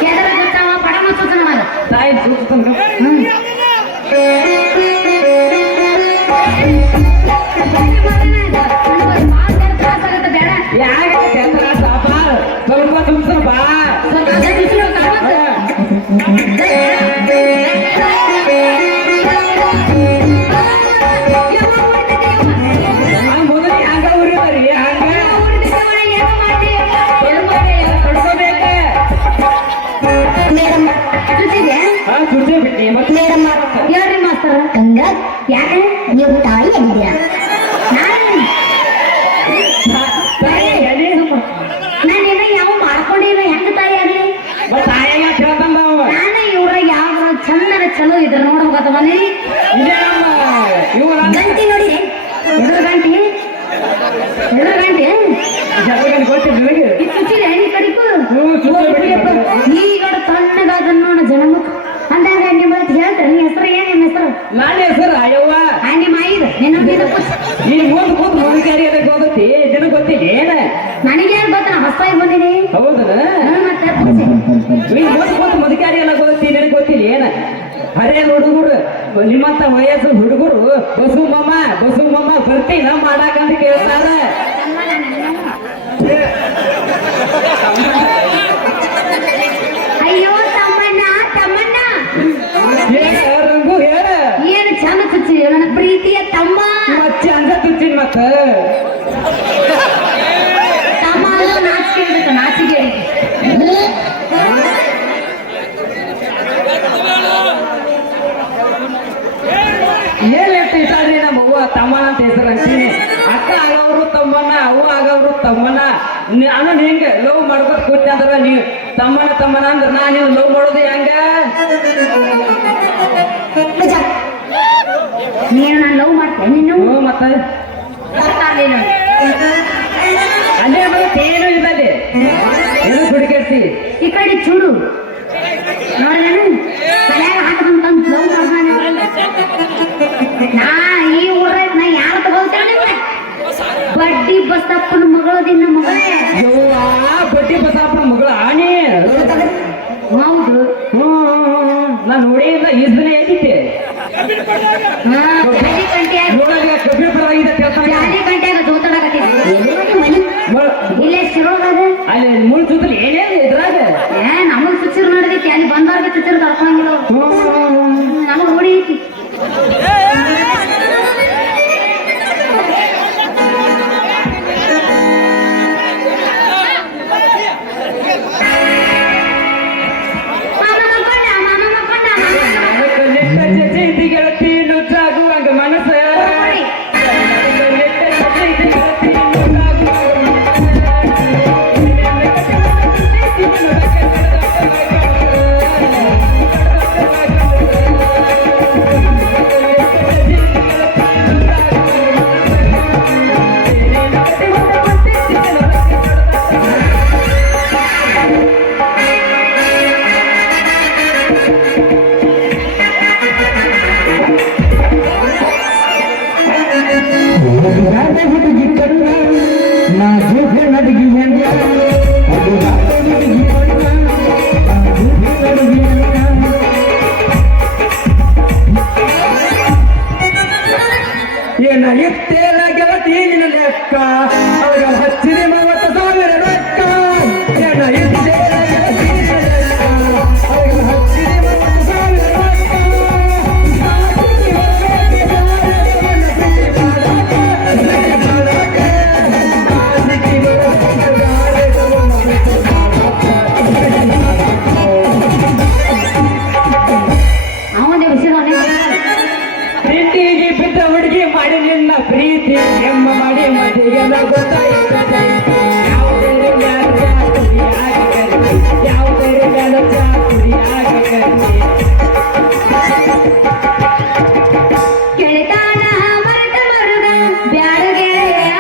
ಎದರ ಚುತ್ತಾವ ಪಡಮ ಚುತ್ತ ನನಗ ತಾಯಿ ಸೂಚಿಸ್ತಾನ ಬೇಡ ಯಾಕೆ ಸಾಪ ಸ್ವಲ್ಪ ತುಂಬ್ಸನ ಬಾ ಸ್ವಲ್ಪ ಅದೇ ಬಿಸಿಲು ತಗೊಂಡು ಮೊದಲು ಹಂಗ ಉರಿದ್ರಿ ಹಂಗ ತಡ್ಕೋಬೇಕ ಚುಚ್ಚಿ ಬಿಟ್ಟಿ ಮತ್ತೆ ಹೇಳ್ರಿ ಮಾಸ್ತರ ಗಂಗ ಯಾಕೆ ನೀವು ತಾಯಿ ಆಗಿದ್ದೀರಾ ನಾನೇನ ಯಾವ ಮಾಡ್ಕೊಂಡಿಲ್ಲ ಹೆಂಗ ತಾಯಿ ಆಗ್ಲಿ ತಾಯಿಯ ಕೇಳ್ತಂದ ನಾನ ಇವ್ರ ಯಾವ ಚಂದನ ಚಲೋ ಇದ್ರ ನೋಡ್ಬೇಕತ್ತ ಮನೆ ಇವ್ರ ಗಂಟಿ ನೋಡಿರಿ ಎದುರು ಗಂಟಿ ಗೊತ್ತಿಲ್ಲ ನನಗೆ ಚುಚ್ಚಿದೆ ಹೆಣ್ಣಿ ಕಡಿಕು ಚುಚ್ಚಿದೆ. ಈಗ ತಣ್ಣಗಾದ ನೋಡ ಜನಮುಖ ಅಂದಾಗ ನಿಮ್ಮ ಹೇಳ್ತಾರೆ ನಿಮ್ಮ ಹೆಸರು ಏನ್ ನಿಮ್ಮ ಹೆಸರು ನನ್ನ ಹೆಸರು ಅಯ್ಯವ್ವ ನಿಮ್ಮ ಐದು ನಿನ್ನ ಈ ಮುಂದ್ ಕೂತ್ ಮುದುಕಾರಿ ಅದಕ್ಕೆ ಹೋಗತ್ತಿ ಇದನ್ನು ಗೊತ್ತಿಲ್ಲ ಏನ ನನಗೇನು ಗೊತ್ತ ಹೊಸದಾಗಿ ಬಂದಿನಿ ಹೌದನ ಮತ್ತೆ ಈ ಮುಂದ್ ಕೂತ್ ಮುದುಕಾರಿ ಎಲ್ಲ ಗೊತ್ತಿ ನಿನಗೆ ಗೊತ್ತಿಲ್ಲ ಏನ ಹರೇ ಹುಡುಗರು ನಿಮ್ಮಂತ ವಯಸ್ಸು ಹುಡುಗರು ಬಸು ಮಮ್ಮ ಬರ್ತೀನ ಮಾಡಾಕಂತ ಕೇಳ್ತಾರ ಅಯ್ಯೋ ತಮ್ಮಣ್ಣ ತಮ್ಮಣ್ಣ ಹೇಳ ರಂಗು ಹೇಳ ಏನು ಚಂದ ಚುಚ್ಚಿ ನನ್ನ ಪ್ರೀತಿಯ ತಮ್ಮ ಮಚ್ಚ ಅಂದ ತುಚ್ಚಿನ ಮತ್ತ ತಮ್ಮ ಅಂದ್ರೆ ನಾಚಿಕೆ ಇರ್ಬೇಕು ನಾಚಿಕೆ ಏನ್ ಹೇಳ್ತಿರ್ತಾರ್ರಿ ನಮ್ಮ ಅವ್ವ ತಮ್ಮನ ಅಂತ ಹೆಸರು ಅಂತೀನಿ ಅಕ್ಕ ಆಗವ್ರು ತಮ್ಮನ ಅವ್ವ ಆಗವ್ರು ತಮ್ಮನ ನಾನು ಹಿಂಗೆ ಲವ್ ಮಾಡ್ಕೊತ ಕೂತ ಅಂದ್ರ ನೀ ತಮ್ಮನ ಅಂದ್ರ ನಾನು ಲವ್ ಮಾಡೋದು ಹೆಂಗ ನೀನು ನಾನು ಲವ್ ಮಾಡ್ತೇನೆ ನೀನು ಹ್ಞೂ ಮತ್ತೆ ಗೊತ್ತಾಗ್ಲಿಲ್ಲ. ಅಲ್ಲೇ ಬರುತ್ತೆ ಏನು ಇದಲ್ಲಿ ಏನು ಹುಡುಕಿ ಈ ಕಡೆ ಚೂಡು ನೋಡ್ದೇನು ತಲೆಯಾಗ ಹಾಕದಂತ ಲವ್ ಮಾಡ್ದಾನೆ ನಾ ಈ ಊರ ನಾ ಯಾರು ತಗೋತೇನೆ ಬಡ್ಡಿ ಬಸಪ್ಪನ ಮಗಳದಿನ ಮಗಳೇ ಬಡ್ಡಿ ಬಸಾಪನ ಮಗಳ ಆನೆ ಹೌದು ನಾನು ನೋಡಿ ಇಲ್ಲ ಈಸ್ದಿನ ಏನಿದ್ದೆ ಜಾಲಿ ಗಂಟೆಯಾಗ ಕಬ್ಬಿ ಪರವಾಗಿದೆ ಜಾಲಿ ಗಂಟೆಯಾಗ ಜೋತಾಡಕತ್ತೀನಿ ಇಲ್ಲೇ ಶಿರೋದಾಗ ಅಲ್ಲಿ ಮುಳ್ ಜೊತೆ ಏನೇನು ಇದ್ರಾಗ ನಮಗ್ ಚುಚ್ಚರು ನಡೆದೈತಿ ಅಲ್ಲಿ ಬಂದವ್ರಿಗೆ ಚುಚ್ಚರು ಕರ್ಕೊಂಗಿಲ್ಲ ನಮಗ್ ನೋಡಿ ಐತಿ ಗೆಳತಿ ನುಚ್ಚಾಗುವಂಗ ಮನಸ್ಸ ಏನ ಇತ್ತೇನ ಗೆಳತಿ ನಿನ್ನ ಲೆಕ್ಕ ಅವಾಗ ಹಚ್ಚಿರಿ 30,000 ರೊಕ್ಕ ಏನ ಇತ್ತೇನ ಗೆಳತಿ ನಿನ್ನ ಲೆಕ್ಕ ಅವಾಗ ಹಚ್ಚಿರಿ 30,000 ರೊಕ್ಕ ಅವನೇ ವಿಷಯ ಪ್ರೀತಿಗೆ ಬಿದ್ದ ಹುಡುಗಿ ಮಾಡಿ ನಿನ್ನ ಪ್ರೀತಿ ಎಮ್ಮ ಮಾಡಿ ಮದಿಗೆಲ್ಲ ಗೊತ್ತಾಯ್ತದೆ ಯಾವುದೇ ಚಾಕುರಿ ಆಗಿ ಯಾವುದೇ ಚಾಕುರಿ ಆಗಿ ಕೆಳತಾನ ಮರಟ ಮರುಗ ಬ್ಯಾಡ ಗೆಳೆಯ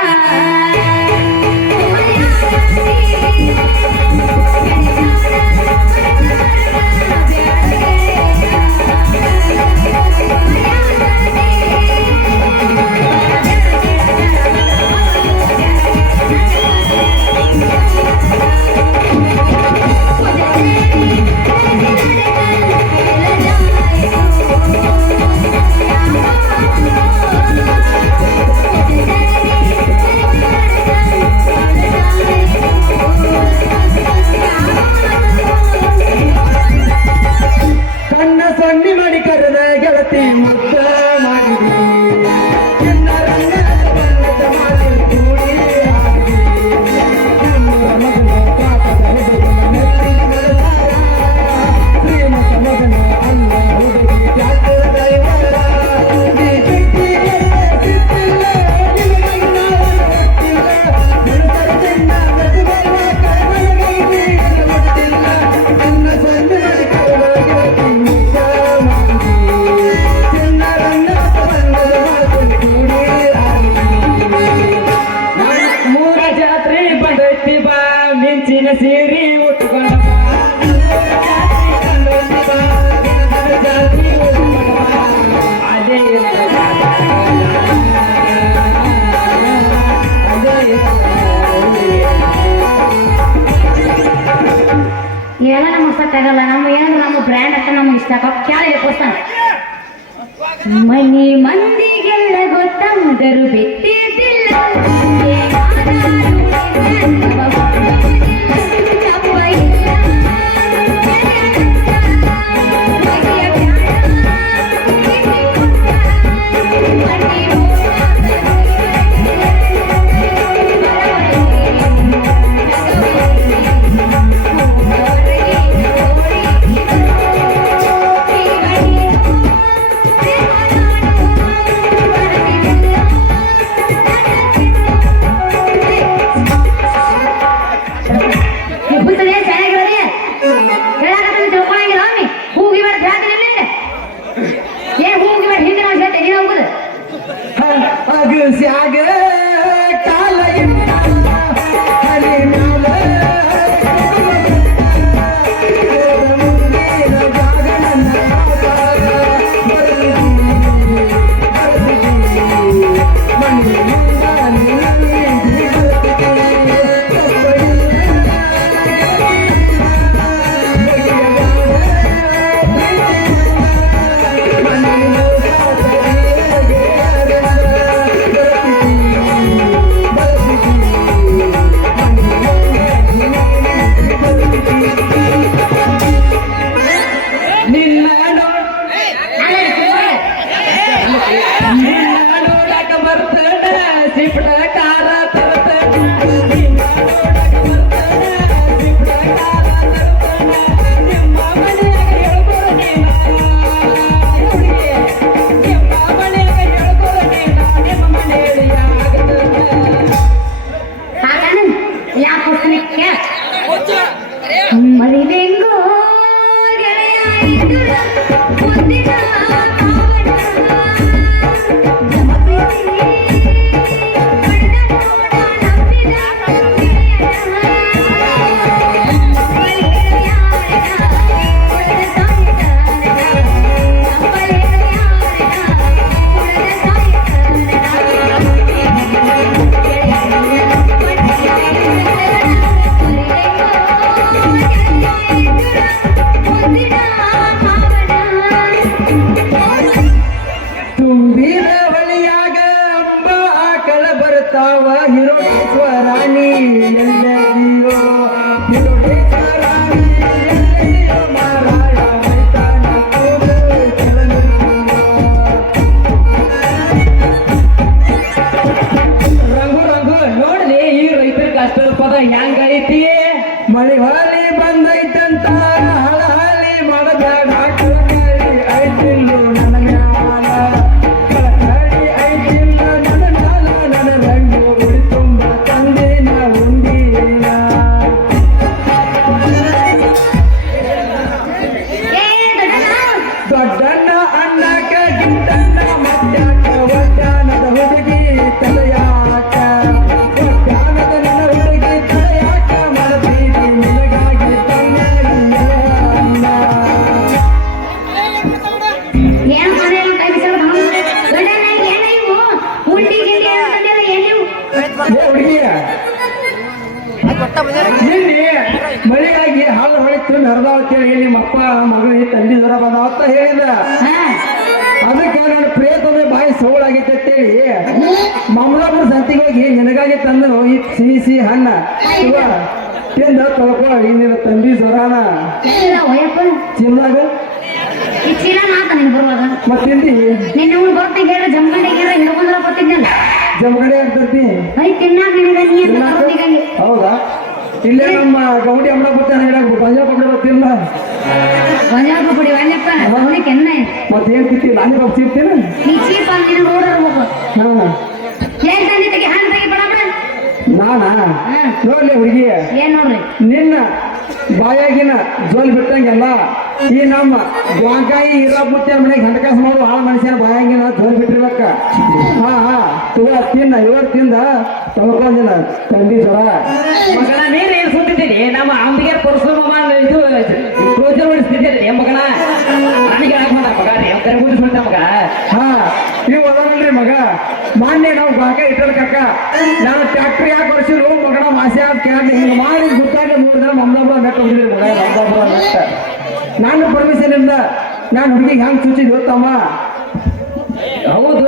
ಕಣ್ಣ ಸಣ್ಣಿ ಮಾಡಿ ಕರೆದ ಗೆಳತಿ ಮುದ್ದ ಮಾಡಿದಿ ಮೂರ ಜಾತ್ರೆ ಬಂದೈತಿ ಬಾ ಮಿಂಚಿನ ಸೀರಿ ಉಟ್ಕೊಂಡ ಜಾತ್ರೆ ಅದೇ ಎಲ್ಲ ನಮಗೆ ಸತ್ತಾಗಲ್ಲ ನಮ್ಮ ಏನಾದ್ರು ನಮ್ಮ ಬ್ರ್ಯಾಂಡ್ ಅಷ್ಟ ನಮ್ಗೆ ಇಷ್ಟ ಕ್ಯಾಲಿಗೆ ಕೊಡ್ತಾನೆ ಮನಿ ಮಂದಿಗೆಲ್ಲ ಗೊತ್ತ ಮೊದರು ಬಿಟ್ಟಿದ್ದಿಲ್ಲ ಅಗಸ್ಯಾಗ ಕಾಲ ಇಟ್ಟ ಹನಿ ಮ್ಯಾಲ ಹೋದ ಮುಂದಿನ ಜಾಗ ನನ್ನ ಕಾಪಾಡ ಮಣ್ಣಿನಿಂದ ನಿನ್ನೆ ಮರಿಬೆಂಗೋ ಗೆಳೆಯ ಇದ್ದುರ ಮುಂದಿನ ತುಂಬಿದ ಹೊಳಿಯಾಗ ಅಂಬ ಆಕಳ ಬರ್ತಾವ ಹಿರೋಣೇಶ್ವರಾಣಿ ಎಲ್ಲೆಲ್ಲಿಯೋ ಹಿರೋಣೇಶ್ವರಾಣಿ ಎಲ್ಲೆಲ್ಲಿಯೋ ಮಾರಾಯ ಮೈತಾನ ಕೂದು ರಂಗು ರಂಗು ನೋಡ್ರಿ ಈ ರೈತರ ಕಷ್ಟದ ಪದ ಹೆಂಗೈತಿ ಮಳಿ ಹೊಲಿ ಬಂದೈತಂತ ಹಳಹಳಿ ಮಾಡಬೇಡ ಕಳಕಳಿ ಐತಿಲ್ಲು ನನ್ನ ಮ್ಯಾಲ ಕಳಕಳಿ ಐತಿಲ್ಲ ನನ್ನ ಮ್ಯಾಲ ನನ್ನ ರಂಗು ಉಳಿ ತುಂಬ ತಂದಿನ ಉಂಡಿನ ದೊಡ್ಡಣ್ಣ ಅಣ್ಣಕ ಗಿಟ್ಟಣ್ಣ ಮಧ್ಯಾಹ್ನ ಒಡ್ಡಾನದ ಹುಡುಗಿ ತಲೆಯಾಕ ಒಡ್ಡಾನದ ನನ್ನ ಹುಡುಗಿ ತಲೆಯಾಕ ಮಲಬೀದಿ ನಿನಗಾಗಿ ತಂದೆಯನ್ನ ಏನ್ ಮನೆಯಲ್ಲಿ ಕೈ ಬಿಸಿಲು ಏನಿವು ಉಂಡಿ ಗಿಂಡಿ ಅಂತಂದೆಲ್ಲ ಏನಿವು ಹುಡುಗಿ ನಿನ್ನೆ ಮಳೆಗಾಗಿ ಹಾಲು ಹೊಳಿತು ನರದಾವತ್ತೇಳಿ ನಿಮ್ಮ ಅಪ್ಪ ಮಗಳಿಗೆ ತಂದಿ ಜ್ವರ ಬಂದಾವ ಅಂತ ಹೇಳಿದ ಅದಕ್ಕೆ ನನ್ನ ಪ್ರೇತದ ಬಾಯಿ ಸೋಳಾಗಿತ್ತು ಅಂತೇಳಿ ಮಮಲಾಪುರ ಸಂತಿಗೆ ಹೋಗಿ ನಿನಗಾಗಿ ತಂದು ಈ ಸಿಹಿ ಹಣ್ಣ ಇವ ತಿಂದ ತೊಳ್ಕೊ ನಿನ್ನ ತಂದಿ ಜ್ವರನ ಇಲ್ಲ ಒಯ್ಯಪ್ಪ ಚಿನ್ನದಾಗ ಈ ಚೀಲ ನಾತ ನೀನು ಬರುವಾಗ ಮತ್ತೆ ತಿಂದಿ ನಿನ್ನೆ ಅವ್ನು ಬರ್ತಾ ಹೇಳ ಜಂಬಂಡಿಗೆ ಹಿಡ್ಕೊಂಡ್ರ ಬರ್ತಿದ್ನಲ್ಲ ಜಮಗಡೆ ಆಗ್ತರ್ತಿ ಐ ತಿನ್ನಾಕ ನಿನಗ ನೀ ಅಂತ ಕರೋದಿಗಾಗಿ ಹೌದಾ ಇಲ್ಲೇ ನಮ್ಮ ಗೌಡಿ ಅಮ್ಮ ಬರ್ತಾನೆ ಹೇಳಕ್ ಪಂಜಾಬ್ ಪಂಡ ತಿನ್ನ ಪಂಜಾಬ್ ಪುಡಿ ಒಳ್ಳೆಪ್ಪ ಅವನಿಗೆ ಎನ್ನ ಮತ್ತೇನ್ ತಿಂತಿ ನಾನೇ ಬಾಬು ಸಿಗ್ತೇನೆ ನೀ ಚೀಪ ನೀನು ರೋಡ್ ಇರ್ಬೇಕು ಹಾ ಏನ್ ತಂದಿ ತೆಗಿ ಹಣ್ಣು ತೆಗಿ ಬಡಬ್ರ ನಾನಾ ನೋಡ್ಲಿ ಹುಡುಗಿ ಏನ್ ನೋಡ್ರಿ ನಿನ್ನ ಬಾಯಾಗಿನ ಜೋಲ್ ಬಿಟ್ಟಂಗೆಲ್ಲ ಈ ನಮ್ಮ ಗಾಂಕಾಯಿ ಇರಬುತ್ತಿಯ ಮನೆಗೆ ಹಣಕಾಸು ಮಾಡು ಆಳ ಮನುಷ್ಯನ ಬಾಯಾಗಿನ ಜೋಲ್ ಬಿಟ್ಟಿರ್ಬೇಕ ಹಾ ತಿನ್ನ ಇವತ್ತು ತಿಂದ ತಳ್ಕೊಂಡಿನ ತಂದಿ ಜ್ವರ ಮಗನ ನೀನು ಏನು ಸುತ್ತಿದ್ದೀನಿ ನಮ್ಮ ಅಂಬಿಗೆ ಪರಶುರಾಮ ಇದು ಪ್ರೋಜನ ಹೊಡಿಸ್ತಿದ್ದೀರಿ ಮಗನ ನನಗೆ ಹಾಕೋಣ ಮಗ ನೀವು ಕರೆ ಮುಗಿಸ್ಬಿಡ್ತ ಮಗ ಹಾ ನೀವು ಅದನ್ರಿ ಮಗ ಮಾನ್ಯ ನಾವು ಗಾಂಕಾಯಿ ಇಟ್ಟರ್ಕಕ್ಕ ನಾನು ಟ್ಯಾಕ್ಟ್ರಿ ಯಾಕೆ ಬರ್ಸಿರು ಮಗನ ಮಾಸಿ ಆದ ಕೇಳಿ ಹಿಂಗೆ ಮಾಡಿ ಗುರ್ತಾಗಿ 3 ದಿನ ಮಮದಾಪುರ ನೆಟ್ಟು ಹೋಗಿದ್ರಿ ಮಗ ಮಮದಾಪುರ ನೆಟ್ಟ ನಾನು ಪರ್ಮಿಷನ್ ಇಂದ ನಾನು ಹುಡುಗಿಗೆ ಹೆಂಗ್ ಚುಚ್ಚಿದ್ ಗೊತ್ತಮ್ಮ ಹೌದು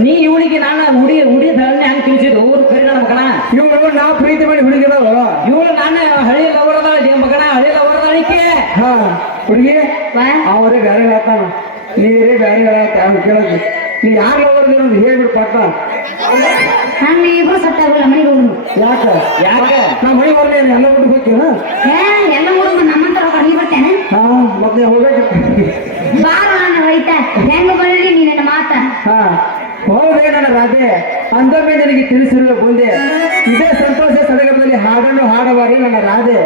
ನೀ ಇವಳಿಗೆ ನಾನು ಹುಡಿ ಧರಣಿ ಹಂಗೆ ತಿಳಿಸಿದ್ದು ಊರು ಕರಿ ನನ್ನ ಮಗನ ಇವ್ರು ನಾ ಪ್ರೀತಿ ಮಾಡಿ ಹುಡುಗಿದಾವ ಇವಳು ನಾನು ಹಳಿ ಲವರದಾಳಿ ಮಗನ ಹಳಿ ಲವರದಾಳಿಕೆ ಹಾ ಹುಡುಗಿ ಅವರೇ ಬ್ಯಾರೆ ಹೇಳ್ತಾನ ನೀರೇ ಬ್ಯಾರೆ ಹೇಳತ್ತ ಅವ್ನು ಕೇಳೋದು ನೀ ಯಾರು ಲವರ್ದಿರೋದು ಹೇಳ್ಬಿಡು ಪಾಠ ನಾನು ಇಬ್ರು ಸತ್ತಾಗಲ್ಲ ಮನೆಗೆ ಹೋಗುನು ಯಾಕೆ ನಾ ಮನೆ ಬರ್ಲಿ ಎಲ್ಲ ಬಿಟ್ಟು ಹೋಗ್ತೀನ ಎಲ್ಲ ಹುಡುಗ ನಮ್ಮಂತ ಕಡಿಮೆ ಬರ್ತೇನೆ ಹಾ ಮತ್ತೆ ಹೋಗ್ಬೇಕು ಬಾರ ನಾನು ರೈತ ಹೆಂಗ ಬರಲಿ ನೀ ನನ್ನ ಮಾತ ಹಾ ಹೌದೇ ನನ್ನ ರಾಧೆ ಅಂದೊಮ್ಮೆ ನನಗೆ ತಿಳಿಸಿರುವ ಮುಂದೆ ಇದೇ ಸಂತೋಷ ಸಡಗರದಲ್ಲಿ ಹಾಡನ್ನು ಹಾಡಬಾರಿ ನನ್ನ ರಾಧೆ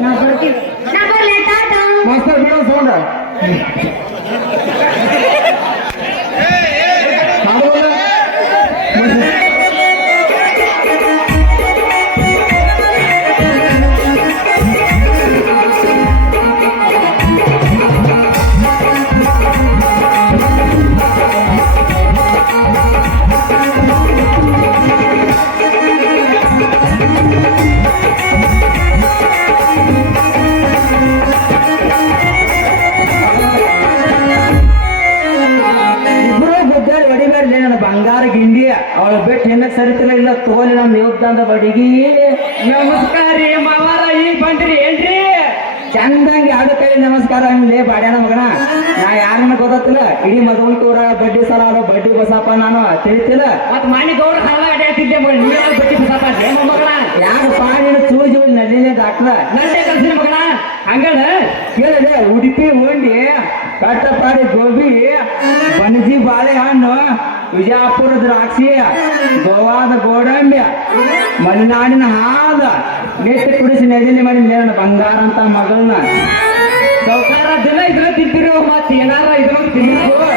ನಾ ಬರ್ತೀವಿ ನಾ ಬರ್ಲಿ ಟಾಟಾ ಮಾಸ್ತರ್ ಬಿಡೋ ಸೌಂಡ ಅವಳು ಬಿಟ್ಟು ಹಿಂದಕ್ಕೆ ಸರಿತಿಲ್ಲ ಇಲ್ಲ ತಗೋಲಿ ನಮ್ಮ ಯೋಗ್ದಾಂದ ಬಡಿಗಿ. ನಮಸ್ಕಾರ ರೀ ಮಾವಾರ, ಈಗ ಬಂದ್ರಿ ಏನ್ರಿ? ಚಂದಂಗೆ ಯಾವ್ದು ಕೈ ನಮಸ್ಕಾರ ಅನ್ಲೇ ಬಾಡ್ಯಾನ ಮಗನ. ನಾ ಯಾರನ್ನ ಗೊತ್ತಿಲ್ಲ, ಇಡೀ ಮದುವೆ ಕೂರ ಬಡ್ಡಿ ಸಲ ಬಡ್ಡಿ ಬಸಪ್ಪ ನಾನು ತಿಳಿತಿಲ್ಲ. ಮತ್ ಮನೆ ಗೌಡ ಹಣ ಅಡ್ಯಾತಿದ್ದೆ ನೀವೆಲ್ಲ ಬಟ್ಟಿ ಬಸಪ್ಪ ಮಗನ. ಯಾರು ಪಾಡಿನ ಚೂಜು ನಲ್ಲಿನೇ ಡಾಕ್ಟ್ರ ನಂದೇ ಕಲ್ಸಿನ ಮಗನ. ಹಂಗಣ ಕೇಳಿದೆ ಉಡುಪಿ ಹೋಂಡಿ ಕಟ್ಟಪಾಡಿ ಗೋಬಿ ಬಣಜಿ ಬಾಳೆಹಣ್ಣು ವಿಜಯಪುರ ದ್ರಾಕ್ಷಿ ಗೋವಾದ ಗೋಡಂಬಿ ಮಲೆನಾಡಿನ ಹಾದ ನೆಟ್ಟು ಕುಡಿಸಿ ನೆಡಿಲಿ ಮಾಡಿ ಮೇರಣ ಬಂಗಾರ ಅಂತ ಮಗಳನ್ನ ಸೌಕಾರ ದಿನ ಇದ್ರ ತಿಂತೀರಿ, ಮತ್ ಏನಾರ ಇದ್ರ ತಿನ್ಬೇಕು.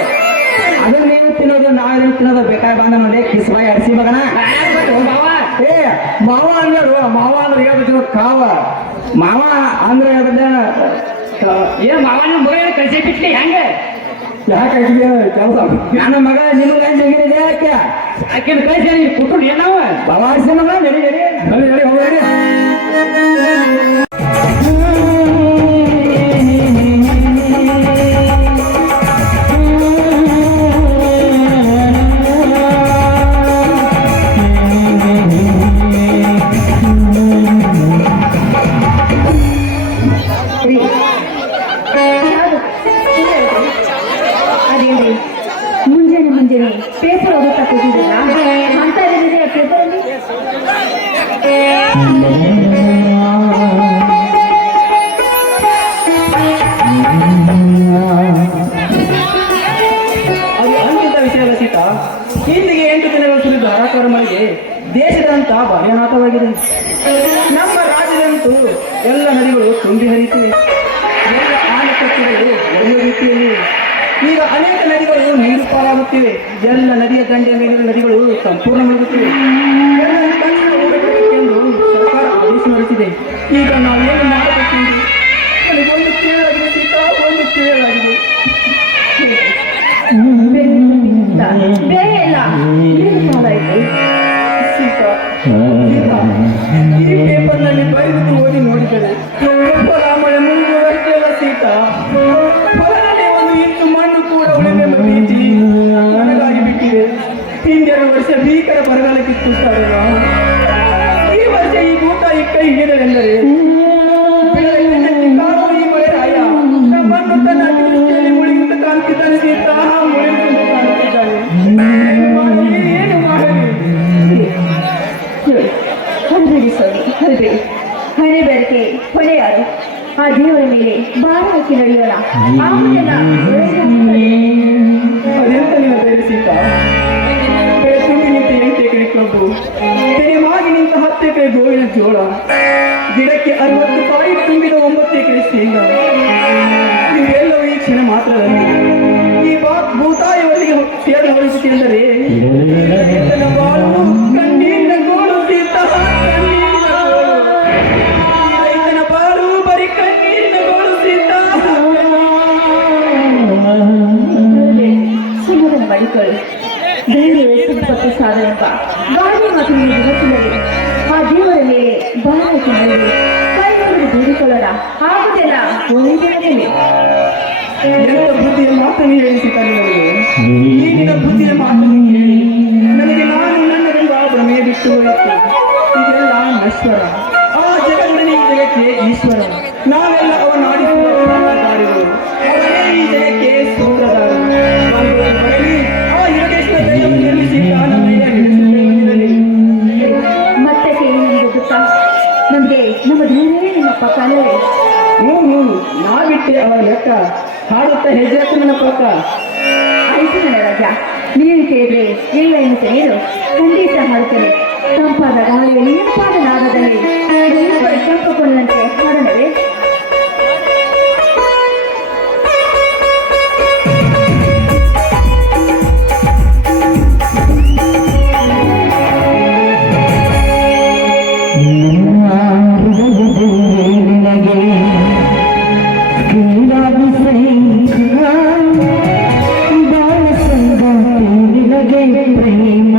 ಅದು ನೀವು ತಿನ್ನೋದು ನಾವೇನು ತಿನ್ನೋದು ಬೇಕಾಗಿ ಬಂದ ನೋಡಿ ಕಿಸ್ವಾಯಿ ಅರಿಸಿ ಮಗನ. ಮಾವ ಏ ಮಾವ ಅಂದ್ರು, ಮಾವ ಅಂದ್ರೆ ಹೇಳ್ಬಿಟ್ಟು ಕಾವ ಮಾವ ಅಂದ್ರೆ ಏನ್ ಮಾವನ ಮಗ ಕಳ್ಸಿ ಬಿಟ್ಲಿ ಹೆಂಗ? ಯಾಕೆ ಕೆಲಸ ನನ್ನ ಮಗ ನಿಮ್ಗೆ ಜಗಿರಿದೆ ಯಾಕೆ ಆಕಿನ ಕಳ್ಸಿ ಕುಟ್ರು ಏನಾವ ಬವಾಡ್ಸಿ ಮಗ ನಡಿ ನಡಿ ನಡಿ ನಡಿ ಹೋಗಿ ಅದೇನ್ರಿ ಮುಂಜಾನೆ ಮುಂಜಾನೆ ಪೇಪರ್ ಓದುತ್ತಾ ಕೂತಿದ್ದೀರಾ? ಅಂತ ಏನಿದೆ ಆ ಪೇಪರಲ್ಲಿ? ಅದು ಅಂಕಿತ ವಿಷಯದ ಸೀತಾ. ಹಿಂದಿಗೆ 8 ದಿನಗಳ ಸುರಿದ ಧಾರಾಕಾರ ಮಳೆಗೆ ದೇಶದಂತ ಭಾರಿ ಅನಾಥವಾಗಿದೆ. ನಮ್ಮ ರಾಜ್ಯದಂತೂ ಎಲ್ಲ ನದಿಗಳು ತುಂಬಿ ಹರಿಯುತ್ತಿವೆ. ಎಲ್ಲ ಆಣೆಕಟ್ಟುಗಳು ಒಂದು ರೀತಿಯಲ್ಲಿ ಈಗ ಅನೇಕ ನದಿಗಳು ನೀರು ಪಾಲಾಗುತ್ತಿವೆ. ಎಲ್ಲ ನದಿಯ ದಂಡೆಯ ಮೇಲಿನ ನದಿಗಳು ಸಂಪೂರ್ಣ ಮುಳುಗುತ್ತಿವೆ. ಎಲ್ಲ ತಕ್ಷಣ ಓಡಬೇಕೆಂದು ಸರ್ಕಾರ ಆದೇಶ ಹೊರಡಿಸಿದೆ. ಈಗ ನಾವೇನು ಮಾಡಬೇಕೆಂದು ನನಗೊಂದು ಕೇಳಾಗಿದೆ ಸೀತಾ, ಒಂದು ಕೇಳಾಗಿದೆ. ಬೇರೆ ಇಲ್ಲ, ಏನು ಪಾಲಾಯ್ತು? ಸೀತಾ, ಸೀತಾ, ಈ ಪೇಪರ್ನಲ್ಲಿ ಬರೆದು ಓದಿ ನೋಡಿದರೆ ಮಳೆ ಮುಳುಗುವಷ್ಟೆಲ್ಲ ಸೀತಾ, ಹೊರಗಡೆ ಒಂದು ಇಂಚು ಮಣ್ಣು ಕೂಡ ಉಳಿದೆಂಬ ಭೀತಿ ನನಗಾಗಿ ಬಿಟ್ಟಿದೆ. ಹಿಂದೆರಡು ವರ್ಷ ಭೀಕರ ಬರಗಾಲಕ್ಕೆ ತುತ್ತಾರಲ್ಲ, ಈ ವರ್ಷ ಈ ಭೂತಾಯಿ ಕೈ ಹಿಡಿದಳೆಂದರೆ ಈ ಮಳೆ ರಾಯ ನಮ್ಮನ್ನು ತನ್ನ ದೃಷ್ಟಿಯಲ್ಲಿ ಮುಳುಗಿಂದ ಕಾಣ್ತಿದ್ದಾನೆ ಸೀತಾ, ಮುಳುಗಿಂದ ಕಾಣ್ತಿದ್ದಾನೆ. ಏನು ಮಾಡಲಿ? ಹರಿಬೇಡಿ ಸ್ವಾಮಿ, ಹರಿಬೇಡಿ. ಹಣೆ ಬೆರಕೆ ಹೊಣೆ ಯಾರು? ಆ ದೇವರ ಮೇಲೆ ಭಾರ ಹಾಕಿ ನಡೆಯೋಣ. ಆಮೇಲೆಲ್ಲ ಒಳ್ಳೆಯದಾಗುತ್ತದೆ. ಅದೆಂತ ನಿನ್ನ ಧೈರ್ಯ ಸೀತಾ? ಬೆಳೆ ತುಂಬಿ ನಿಂತ 8 ಎಕರೆ ಕಬ್ಬು, ತೆನೆ ಮಾಗಿ ನಿಂತ 10 ಎಕರೆ ಗೋವಿನ ಜೋಳ, ಗಿಡಕ್ಕೆ 60 ಕಾಯಿ ತುಂಬಿದ 9 ಎಕರೆ ಶೇಂಗಾ. ಇವೆಲ್ಲವೂ ಈ ಕ್ಷಣ ಮಾತ್ರದಲ್ಲಿ ಈ ಭೂತಾಯಿಯವರಿಗೆ ಸೇರು ಹೊರಿಸುತ್ತಿದ್ದರೆ ರೈತನ ಬಾಳು ಕಣ್ಣೀರಿನ ಗೋಳು ಸೀತಾ, ಕಣ್ಣೀರಿನ ಗೋಳು. ಈ ರೈತನ ಬಾಳು ಬರೀ ಕಣ್ಣೀರಿನ ಗೋಳು ಸೀತಾ. ಸಮಾಧಾನ ಮಾಡಿಕೊಳ್ಳಿ. ಧೈರ್ಯವೇ ಸಂಪತ್ತು ಸಾಧನೆಂಬ ಗಾಳಿ ಮತ್ತು ಜಗತ್ತಿನಲ್ಲಿ ಆ ದೇವರ ಮೇಲೆ ಭಾರ ಹಾಕಿ ನಡೆಯಲಿ. ಕೈಗಳನ್ನು ದೂರಿಕೊಳ್ಳೋಣ. ಆಗುವುದೆಲ್ಲ ಒಂದೇ ಮೇಲೆ. ಎಂತ ಬುದ್ಧಿಯ ಮಾತನ್ನು ಹೇಳಿಸಿದ್ದಾರೆ ನನಗೆ. ಈಗಿನ ಬುದ್ಧಿಯ ಮಾತನ್ನು ಹೇಳಿ ನನಗೆ ನಾನು ನನ್ನದೆಂಬ ಭ್ರಮೆ ಬಿಟ್ಟು ಹೋಯಿತು. ಇದೆಲ್ಲ ನಶ್ವರ. ಆ ಜಗತ್ತಿನ ಈ ಜಗಕ್ಕೆ ಈಶ್ವರ. ನಾವೆಲ್ಲ ಅವನ ಆಡಿಸುವ ಸೂತ್ರಧಾರಿಗಳು. ಅವನೇ ಈ ಜಗಕ್ಕೆ ಸೂತ್ರಧಾರ. ಆ ಯೋಗೇಶ್ವರ ದೈವವನ್ನು ನಿರ್ಮಿಸಿ ನನ್ನೆಲ್ಲ ಹಿಡಿಸುತ್ತಿರಲಿ. ಮತ್ತೆ ಕೇಳಿ ನಮಗೆ ಗೊತ್ತಾ, ನಮಗೆ ನಮ್ಮ ಧೈರ್ಯವೇ ನಿಮ್ಮ ಪಕ್ಕವೇ. ನಾ ಬಿಟ್ಟೆ ಅವರ ಲೆಕ್ಕ ಹಾಡುತ್ತಾ ಹೆಜ್ಜೆ ಹಾಕಿ ನನ್ನ ಪಕ್ಕ. ಆಯ್ತು ನನ್ನ ರಾಜ, ನೀವು ಕೇಳಿದ್ರೆ ಇಲ್ಲ ಎನ್ನುತ್ತೆ ನೀರು ಖಂಡಿತ ಮಾಡುತ್ತೇನೆ. ತಂಪಾದ ಗಾಳಿಯಲ್ಲಿ ಇಂಪಾದ ನಾದದಲ್ಲಿ ಕೆಂಪುಕೊಂಡಂತೆ ಹಾಡನವೇ. ಪ್ರೇಮ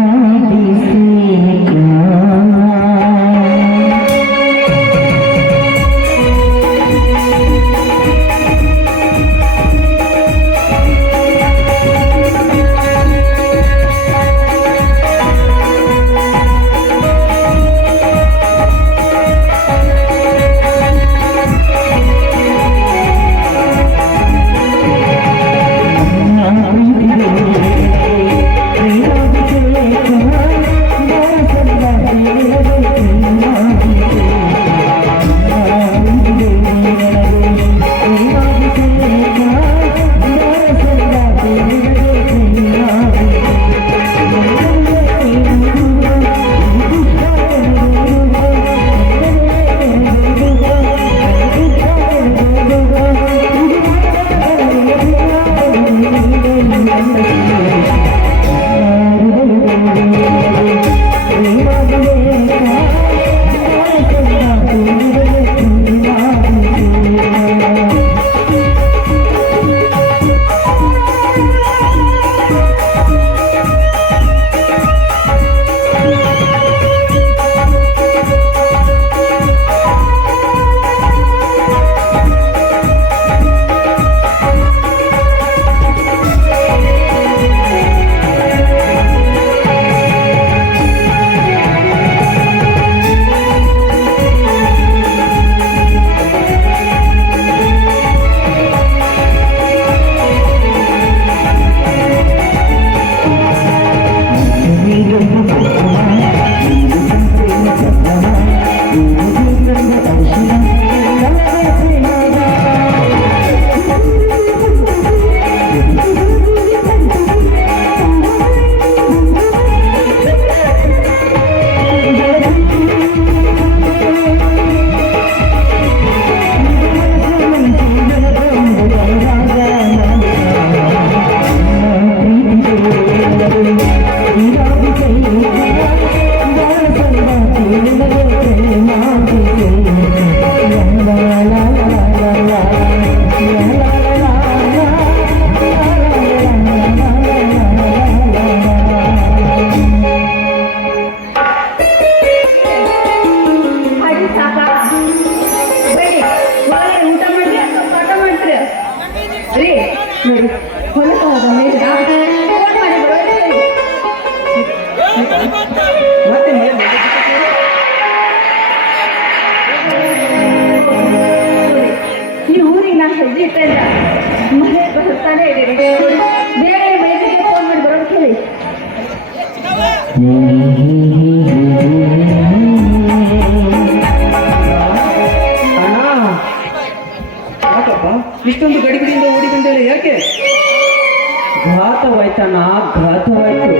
ರೀ ನೋಡಿ ಹೊಲಕ್ಕೆ ಹೋದ ಮೇಲೆ ಫೋನ್ ಮಾಡಿ ಬರೋದು. ಮತ್ತೆ ಈ ಊರಿಗೆ ನಾನು ಹೆಜ್ಜೆ ಇಟ್ಟಿಲ್ಲ ಮನೆ ಬರ್ತಾನೆ ಇದ್ದೀರಿ. ಬೇಗ ಬೈಕಿಗೆ ಫೋನ್ ಮಾಡಿ ಬರೋದು ಕೇಳಿ. ಅಣ್ಣ ಯಾಕಪ್ಪ ಇಷ್ಟೊಂದು ಗಡಿಬಿಡಿಯಿಂದ ಓಡಿ ಬಂದೇನೆ, ಯಾಕೆ? ಘಾತವಾಯ್ತಣ್ಣ, ಘಾತವಾಯ್ತು.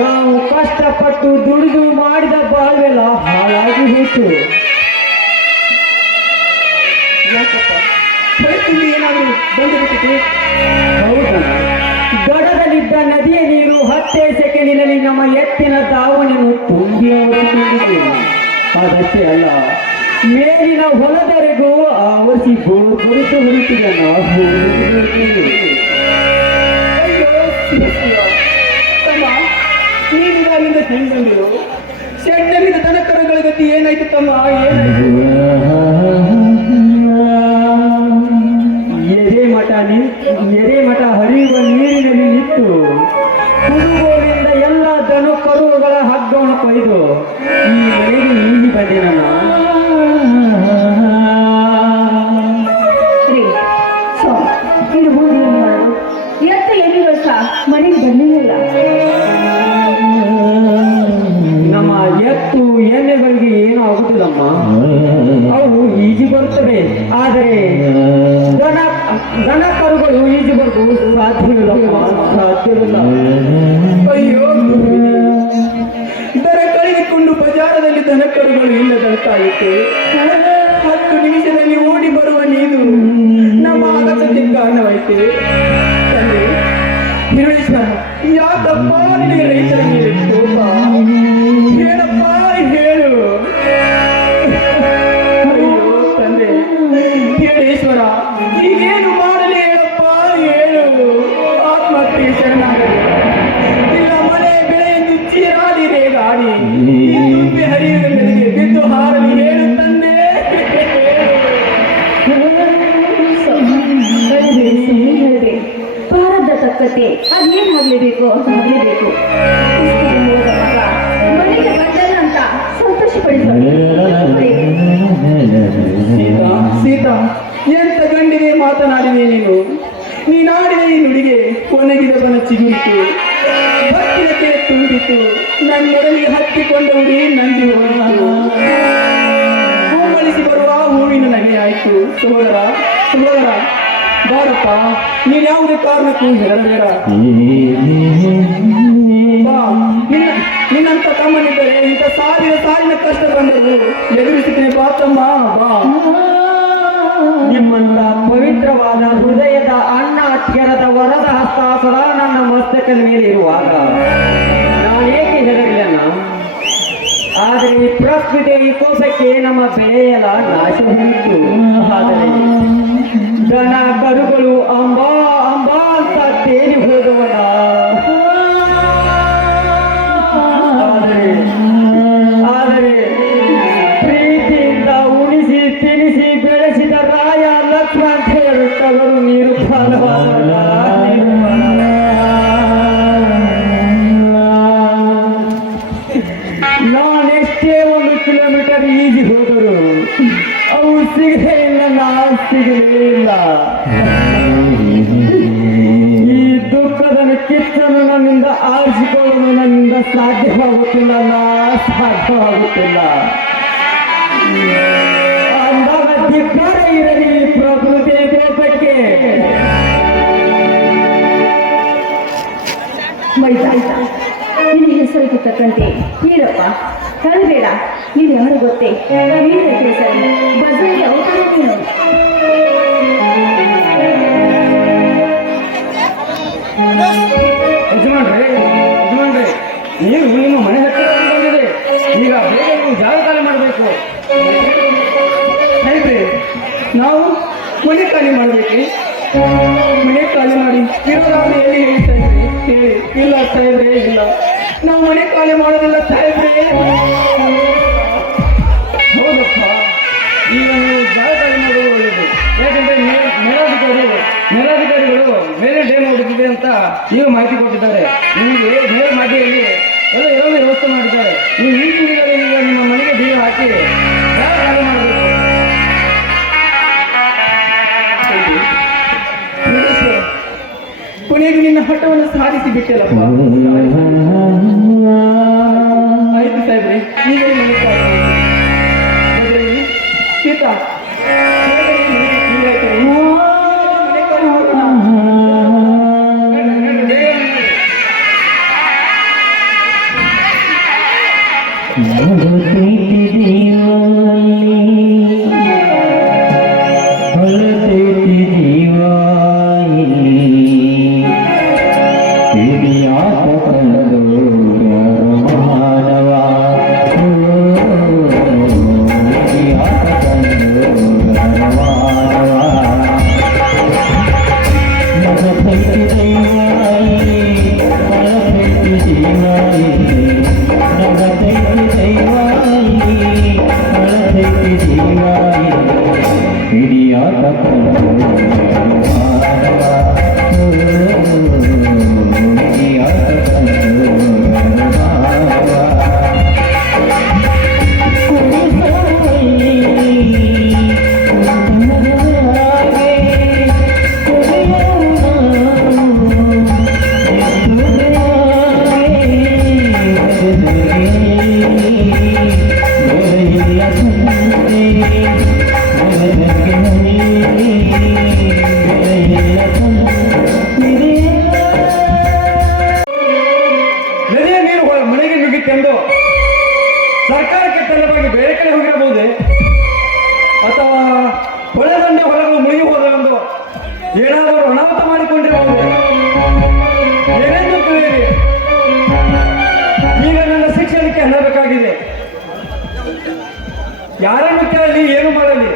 ನಾವು ಕಷ್ಟಪಟ್ಟು ದುಡಿದು ಮಾಡಿದ ಬಾಳ್ವೆಲ್ಲ ಹಾಳಾಗಿ ಹೋಯ್ತು. ಯಾಕಪ್ಪ ಪರಿಸ್ಥಿತಿ ಏನಾದರೂ ಬಂದು ಬಿಟ್ಟಿದೆ? ಹೌದಣ್ಣ, ದಡದಲ್ಲಿದ್ದ ನದಿಯ ನೀರು 10 ಸೆಕೆಂಡಿನಲ್ಲಿ ನಮ್ಮ ಎತ್ತಿನ ದಾವಣೆಯನ್ನು ತುಂಬಿ ಆವರಿಸಿಕೊಂಡಿದೆ. ಅದಷ್ಟೇ ಅಲ್ಲ, ಮೇಲಿನ ಹೊಲದವರೆಗೂ ಆವರಿಸಿ ಗುರುತು ಹುಡುಕಿದೆ. ತಮ್ಮ, ನೀನಿದಾಗಿಂದ ಹೆಂಗ್ ಬಂದಿರು? ಶೆಡ್ಡಲ್ಲಿದ್ದ ದನಕರುಗಳ ಗತಿ ಏನಾಯ್ತು ತಮ್ಮ, ಏನಾಯ್ತು? ಎರೆಮಠ ಹರಿಯುವ ನೀರಿನಲ್ಲಿ ನಿಂತು ಕುಡುಗೋಲಿಂದ ಎಲ್ಲ ದನ ಕರುಗಳ ಹಗ್ಗವನ್ನು ಕೊಯ್ದು ಈ ಮನೆಗೆ ಈಜಿ ಬಂದೆ ನಾನು. ಇದು ಹೋಗಿ ಏನು ಮಾಡೋದು? ಎತ್ತ ಎಲ್ಲಿಗಳು ಸಹ ಮನೆಗೆ ಬರಲಿಲ್ಲ. ನಮ್ಮ ಎತ್ತು ಎಣ್ಣೆಗಳಿಗೆ ಏನೂ ಆಗುತ್ತಿಲ್ಲಮ್ಮ, ಅವು ಈಜಿ ಬರುತ್ತವೆ. ಆದರೆ ದನ ಕರುಗಳು ಈಜಿ ಬರಲು ಸಾಧ್ಯವಿಲ್ಲಮ್ಮ, ಸಾಧ್ಯವಿಲ್ಲ. ಅಯ್ಯೋ, ದನ ಕಳೆದುಕೊಂಡು ಬಜಾರದಲ್ಲಿ ದನ ಕರುಗಳು ಇಲ್ಲದಂತಾಯಿತು. 10 ನಿಮಿಷದಲ್ಲಿ ಓಡಿ ಬರುವ ನೀನು ನಮ್ಮ ಆಗಸಕ್ಕೆ ಕಾರಣವಾಯಿತು. ಹಿರೇಶ್ವರ, ಯಾಕಪ್ಪ ನಿನಗೆ ರೈತರ ಮೇಲೆ ಕೋಪ? ಹೇಳಪ್ಪ, ಹೇಳು. ಅಯ್ಯೋ ತಂದೆ, ಹಿರೇಶ್ವರ, ಈಗೇನು ಮಾಡಲಿ ಹೇಳಪ್ಪ, ಹೇಳು. ಆತ್ಮಹತ್ಯೆ ಶರಣಾಗಲಿ, ಇಲ್ಲ ಮನೆ ಬೆಳೆ ಎಂದು ಚೀರಾಡಿರೆ ಗಾಡಿ ತುಂಬಿ ಹರಿಯುವ ನದಿಗೆ ಬಿದ್ದು ಹಾರಲಿ, ಹೇಳು ತಂದೆ. ಪ್ರಾರಬ್ಧ ತಕ್ಕತೆ ಅದೇನಾಗ್ಲೇಬೇಕು ಆಗಲೇಬೇಕು. ಮನೆಗೆ ಬಂದಲ್ಲ ಅಂತ ಸಂತೋಷಪಡಿಸೋದು. ಸೀತಾ, ಎಂತ ಗಂಡಿಗೆ ಮಾತನಾಡಿದೆ ನೀನು? ನೀನಾಡಿದ ಈ ನುಡಿಗೆ ಕೊನೆಗಿದವನ ಚಿಗುರಿತು, ಭಕ್ತಿಯಕ್ಕೆ ತುಂಬಿತು, ನನ್ನೊಡಲಿಗೆ ಹತ್ತಿಕೊಂಡ ಉಡಿ ನಂದಿ ಹೋಗಿತು. ಹೂಮಳಿಸಿ ಬರುವ ಹೂವಿನ ನಗೆ ಆಯ್ತು. ಸಹೋದರ, ಬಾರಪ್ಪ, ನೀನ್ ಯಾವುದೇ ಕಾರಣಕ್ಕೂ ಹೆದರಬೇಡ. ಬಾ, ನಿನ್ನಂತ ತಮ್ಮನಿದ್ದರೆ ಇಂಥ ಸಾಲಿನ ಕಷ್ಟ ಬಂದರು ಎದುರಿಸುತ್ತೇನೆ. ಬಾ ತಮ್ಮ, ಬಾ. ನಿಮ್ಮಂತ ಪವಿತ್ರವಾದ ಹೃದಯದ ಅಣ್ಣ ಕೆರದ ವರದ ಹಸ್ತ ಸದಾ ನನ್ನ ಮಸ್ತಕದ ಮೇಲೆ ಇರುವಾಗ ನಾನೇಕೆ ಹೆದರಿಲ್ಲಣ್ಣ? ಆದರೆ ಈ ಪ್ರಕೃತಿಯ ವಿಕೋಪಕ್ಕೆ ನಮ್ಮ ಬೆಳೆಯೆಲ್ಲ ನಾಶ ಹೊಂದಿತು. ಆದರೆ ದನ ಕರುಗಳು ಅಂಬಾ ಅಂಬಾ ಅಂತ ತೇಲಿ ಹೋದವನ. ಆದರೆ ಪ್ರೀತಿಯಿಂದ ಉಣಿಸಿ ತಿನಿಸಿ ಬೆಳೆಸಿದ ರಾಯ ಲಕ್ಷ್ಮಣ ಹೇಳುತ್ತವರು ನೀರು ನಾನೆಷ್ಟೇ 1 ಕಿಲೋಮೀಟರ್ ಈಜಿ ಹೋದರು ಅವು ಸಿಗಲೇ ಇಲ್ಲ, ನಾನು ಸಿಗಲೇ ಇಲ್ಲ. ಈ ದುಃಖದ ಕಿಚ್ಚನ್ನು ನನ್ನಿಂದ ಆರಿಸಿಕೊಳ್ಳಲು ನನ್ನಿಂದ ಸಾಧ್ಯವಾಗುತ್ತಿಲ್ಲ, ಸಾಧ್ಯವಾಗುತ್ತಿಲ್ಲ. ಅಂದಾಗ ಧಿಕ್ಕಾರ ಇರಲಿ ಪ್ರಕೃತಿಯ ಕೋಪಕ್ಕೆ. ಮೈದಾಯ್ತಾ ನಿನ್ನ ಹೆಸರಿಗೆ ತಕ್ಕಂತೆ ನೀರಪ್ಪ ಕಳಬೇಡ. ನೀನು ಯಾರು ಗೊತ್ತೇ? ನೀರ ಕೇಸರಿ ಬಜಾರಿಗೆ ಅವತಾರ ನೀನು. ಯಜಮಾನ್ರೆ, ನೀರು ನಿಮ್ಮ ಮನೆ ಹತ್ತಿರ ಬಂದಿದೆ. ಈಗ ಬೇಗ ನೀವು ಜಾಗ ಖಾಲಿ ಮಾಡಬೇಕು. ಸಾಹೇಬ್ರೆ, ನಾವು ಮನೆ ಖಾಲಿ ಮಾಡಬೇಕೆ? ಮನೆ ಖಾಲಿ ಮಾಡಿ ಇರೋದಾದ್ರೆ ಎಲ್ಲಿ ಹೇಳ್ತಾ ಇದ್ರಿ ಹೇಳಿ. ಇಲ್ಲ ಸಾಹೇಬ್ರೆ, ಇಲ್ಲ, ನಾವು ಮನೆ ಖಾಲಿ ಮಾಡೋದಿಲ್ಲ ಸಾಹೇಬ್ರೆ. ಹೌದಪ್ಪ, ಈಗ ನೀವು ಜಾಗ ಖಾಲಿ ಮಾಡೋದು ಒಳ್ಳೆಯದು. ಯಾಕಂದ್ರೆ ಅಂತ ಈಗ ಮಾಹಿತಿ ಕೊಟ್ಟಿದ್ದಾರೆ. ನಿಮಗೆ ಬೇರೆ ಮಾಹಿತಿಯಲ್ಲಿ ಎಲ್ಲ ಇರೋ ವ್ಯವಸ್ಥೆ ಮಾಡಿದ್ದಾರೆ. ನೀವು ಈ ತಿಂಗಳಲ್ಲಿ ಈಗ ನಿಮ್ಮ ಮನೆಗೆ ಬೀಗ ಹಾಕಿ ಯಾರು ಮಾಡಬೇಕು. ಕೊನೆಗೆ ನಿನ್ನ ಹಠವನ್ನು ಸಾಧಿಸಿ ಬಿಟ್ಟಲ್ಲಪ್ಪ. ಆಯ್ತು ಸಾಹೇಬ್ರೆ, ಈಗ ಸೀತಾ ನದಿಯ ನೀರು ಮನೆಗೆ ನುಗ್ಗಿತ್ತೆಂದು ಸರ್ಕಾರಕ್ಕೆ ತಲ್ಲವಾಗಿ ಬೇರೆ ಕಡೆ ಹೋಗಿರಬಹುದೇ, ಅಥವಾ ಹೊಳೆ ದಂಡೆ ಹೊಲಗಳು ಮುಳುಗಿ ಹೋದವೆಂದು ಏನಾದರೂ ಅನಾಹುತ ಮಾಡಿಕೊಂಡಿರಬಹುದೇ, ಏನೆಂದು ತಿಳಿಯಿರಿ. ಈಗ ನನ್ನ ಶಿಕ್ಷಣಕ್ಕೆ ಹಣ ಬೇಕಾಗಿದೆ. ಯಾರನ್ನು ಕೇಳಲಿ, ಏನು ಮಾಡಲಿ.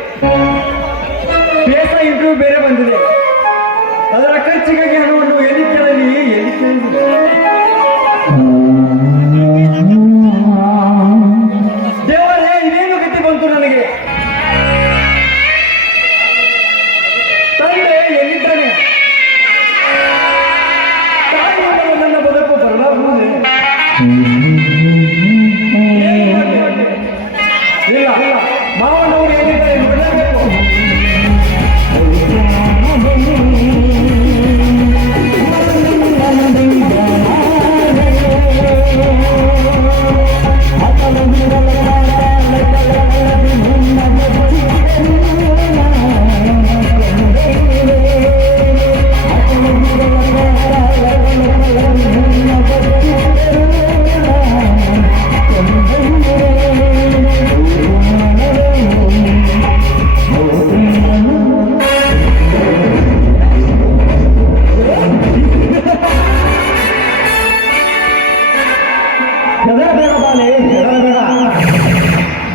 PSI ಇಂಟರ್ವ್ಯೂ ಬೇರೆ ಬಂದಿದೆ. ಅದರ ಖರ್ಚಿಗಾಗಿ ಹಣವನ್ನು ಎಲ್ಲಿ ಕೇಳಲಿ, ಎಲ್ಲಿ ಕೇಳಲಿ. ದೇವರೇ, ಇದೇನು ಗತಿ ಬಂತು ನನಗೆ. ತಂದೆ ಎಲ್ಲಿದ್ದಾನೆ? ತಾಯಿಯವರು ನನ್ನ ಬದುಕು ಬರಲಾಗುವುದೇ? ಇಲ್ಲ, ಮಾವನವರು ಎಲ್ಲಿದ್ದಾರೆ ನೋಡಲೇಬೇಕು.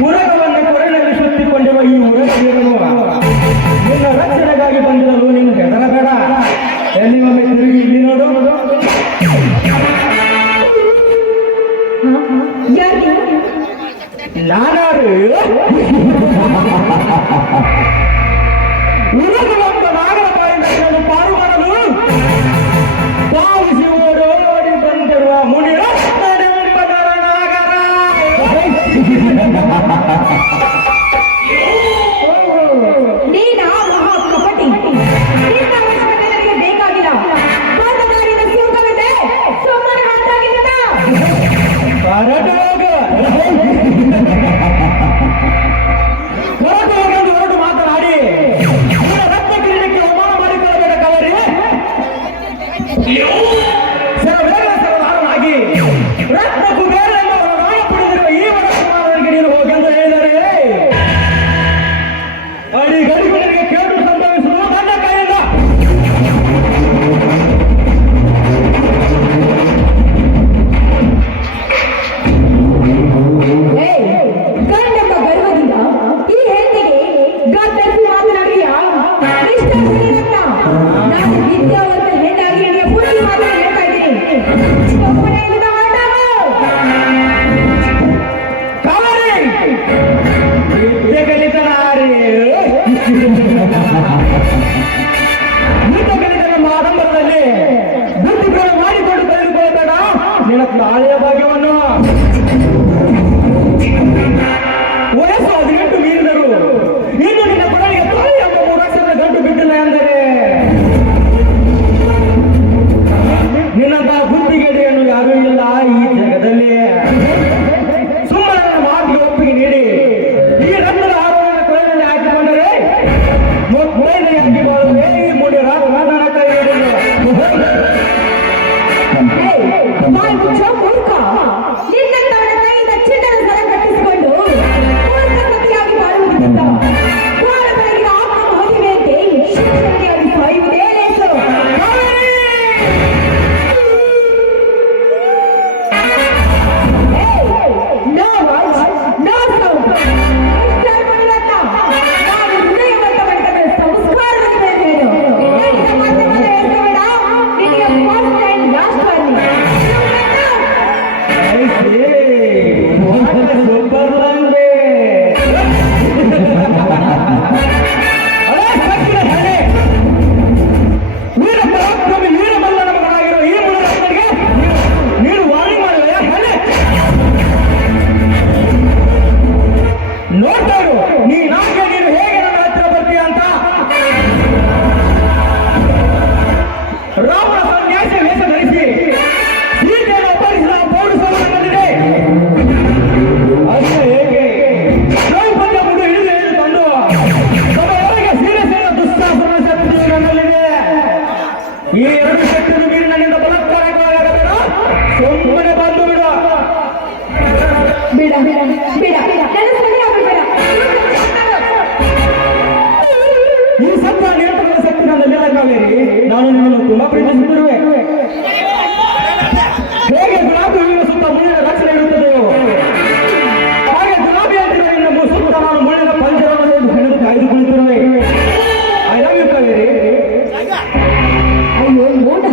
ಉರಗವನ್ನು ಕೊರಳಲ್ಲಿ ಸುತ್ತಿಕೊಂಡಿರುವ ಈ ಉರಗವೀರನು ನಿನ್ನ ರಕ್ಷಣೆಗಾಗಿ ಬಂದಿರಲು ನೀನು ಹೆದರಬೇಡ. ಎಲ್ಲಿ ಒಮ್ಮೆ ತಿರುಗಿ ಇಲ್ಲಿ ನೋಡು. ನಾನಾರು ಉರಗವೆಂಬ ನಾಗರ ಬಾಯಿಂದ ಕೇಳು ಪಾರು ಮಾಡಲು ಪಾವಿಸಿ ಓಡೋಡಿ ಬಂದಿರುವ ಮುನಿಯ ನೀನಾ ಮಹಾ ಕಪಟಿ. ನಿನ್ನ ಅವಶ್ಯಕತೆ ನನಗೆ ಬೇಕಾಗಿಲ್ಲ. ಬಂದ ನಾಡಿನ ಸುಖವಿದೆ, ಸುಮ್ಮನೆ ಹೊರಟಾಗಿದ್ದ. ಹೊರಟು ಮಾತನಾಡಿ ರತ್ನ ಕಿರೀಟಕ್ಕೆ ಅವಮಾನ ಮಾಡಿಕೊಳ್ಳಬೇಡ ಕವರಿ. ಸರದಾರನಾಗಿ ರತ್ನ ಕುಬೇರ ನಾಯ ಪಡೆದಿರುವ ಈ ವರಕುಮಾರನಿಗೆ ನೀನು ಹೋಗೆಂದು ಹೇಳಿದರೆ ಅಡಿಗಡಿಗಳಿಗೆ ಕೇಳು ಸಂಭವಿಸುವ ನನ್ನ ಕೈಯಿಂದ. ಗಂಡೆಂಬ ಗರ್ವದಿಂದ ಈ ಹೆಣ್ಣಿಗೆ ಗದ್ದರಿಸಿ ಮಾತನಾಡಿಯ ನಾನು ವಿದ್ಯಾವಂತ ಹೆಣ್ಣಾಗಿ ನನಗೆ ಪುರಾಣ ಮಾತ್ರ ಹೇಳ್ತಾ ಇದ್ದೀನಿ. ಒಬ್ಬನೆಯಿಂದ ಹೊರಟಾಗು. ವಿದ್ಯೆ ಕಲಿತನಾರಿ ವಿದ್ಯೆ ಕಲಿತನ ಆಡಂಬರದಲ್ಲಿ ಈ ಎರಡು ಶಕ್ತಿಯನ್ನು ಮೀರಿ ನನ್ನಿಂದ ಬಲಾತ್ಕಾರಕ್ಕಾಗಬೇಡ. ಸುಮ್ಮನೆ ಬಂದು ಬಿಡ. ಬೇಡ ಬೇಡ ಬೇಡ ನನ್ನ ಮನೆ ಆಗಬೇಡ. ಈ ಸತ್ಯ ನಿಯಂತ್ರಣದ ಶಕ್ತಿ ನನ್ನಲ್ಲಿಲ್ಲ ಕಾವೇರಿ. ನಾನು ನಿನ್ನನ್ನು ತುಂಬಾ ಪ್ರೀತಿಸುತ್ತಿರುವೆ. ಹೇಗೆ ಗುಲಾಬಿ ಹೂವಿನ ಸುತ್ತ ಮುಳ್ಳಿನ ರಕ್ಷಣೆ ಇರುತ್ತದೆಯೋ ಹಾಗೆ ಗುಲಾಬಿ ಅಂತಿರುವ ನಿನ್ನ ಸುತ್ತ ನಾನು ಮುಳ್ಳಿನ ಪಂಜರವನ್ನು ಹೆಣೆದು ಕಾಯ್ದು ಕುಳಿತಿರುವೆ. I love you Kaveri. ಅಯ್ಯೋ ನೋಡ,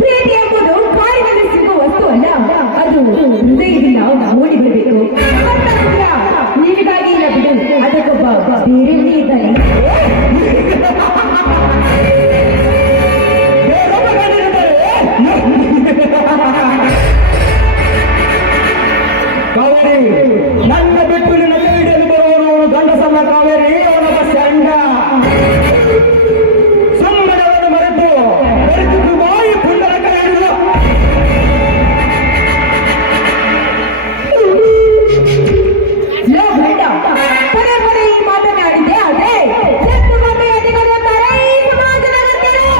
ಪ್ರೀತಿ ಎಂಬುದು ಕಾರಿನಲ್ಲಿ ಸಿಗುವ ವಸ್ತು ಅಲ್ಲ, ಅದು ಹೃದಯದಿಂದ ಮೂಡಿ ಬರಬೇಕು. ನಿನಗಾಗಿ ಇಲ್ಲ ಬಿಡು, ಅದಕ್ಕೊಬ್ಬ ಬೇರೆಯವನೇ ಇದ್ದಾನೆ. ಕಾವೇರಿ, ನನ್ನ ಬಿಟ್ಟು ನಿನ್ನ ಕೈಯಲ್ಲಿ ಬರುವವನು ಗಂಡಸಲ್ಲ ಕಾವೇರಿ, ಅವನೊಬ್ಬ ಸಂಡ. ಸಂಬಳವನ್ನು ಮರೆತು ಬಾಯಿ ಪುಂಡನ ಕೈ ಹಿಡಿದು ಲೋ ಗಂಡ, ಪದೇ ಪದೇ ಈ ಮಾತನಾಡಿದೆ ಅದೇ ಹೆತ್ತುಗೊಂಬೆ ಅಧಿಕಾರಿಯುತ್ತಾರೆ ಈ ಸಮಾಜದ ವ್ಯಕ್ತಿಗಳು.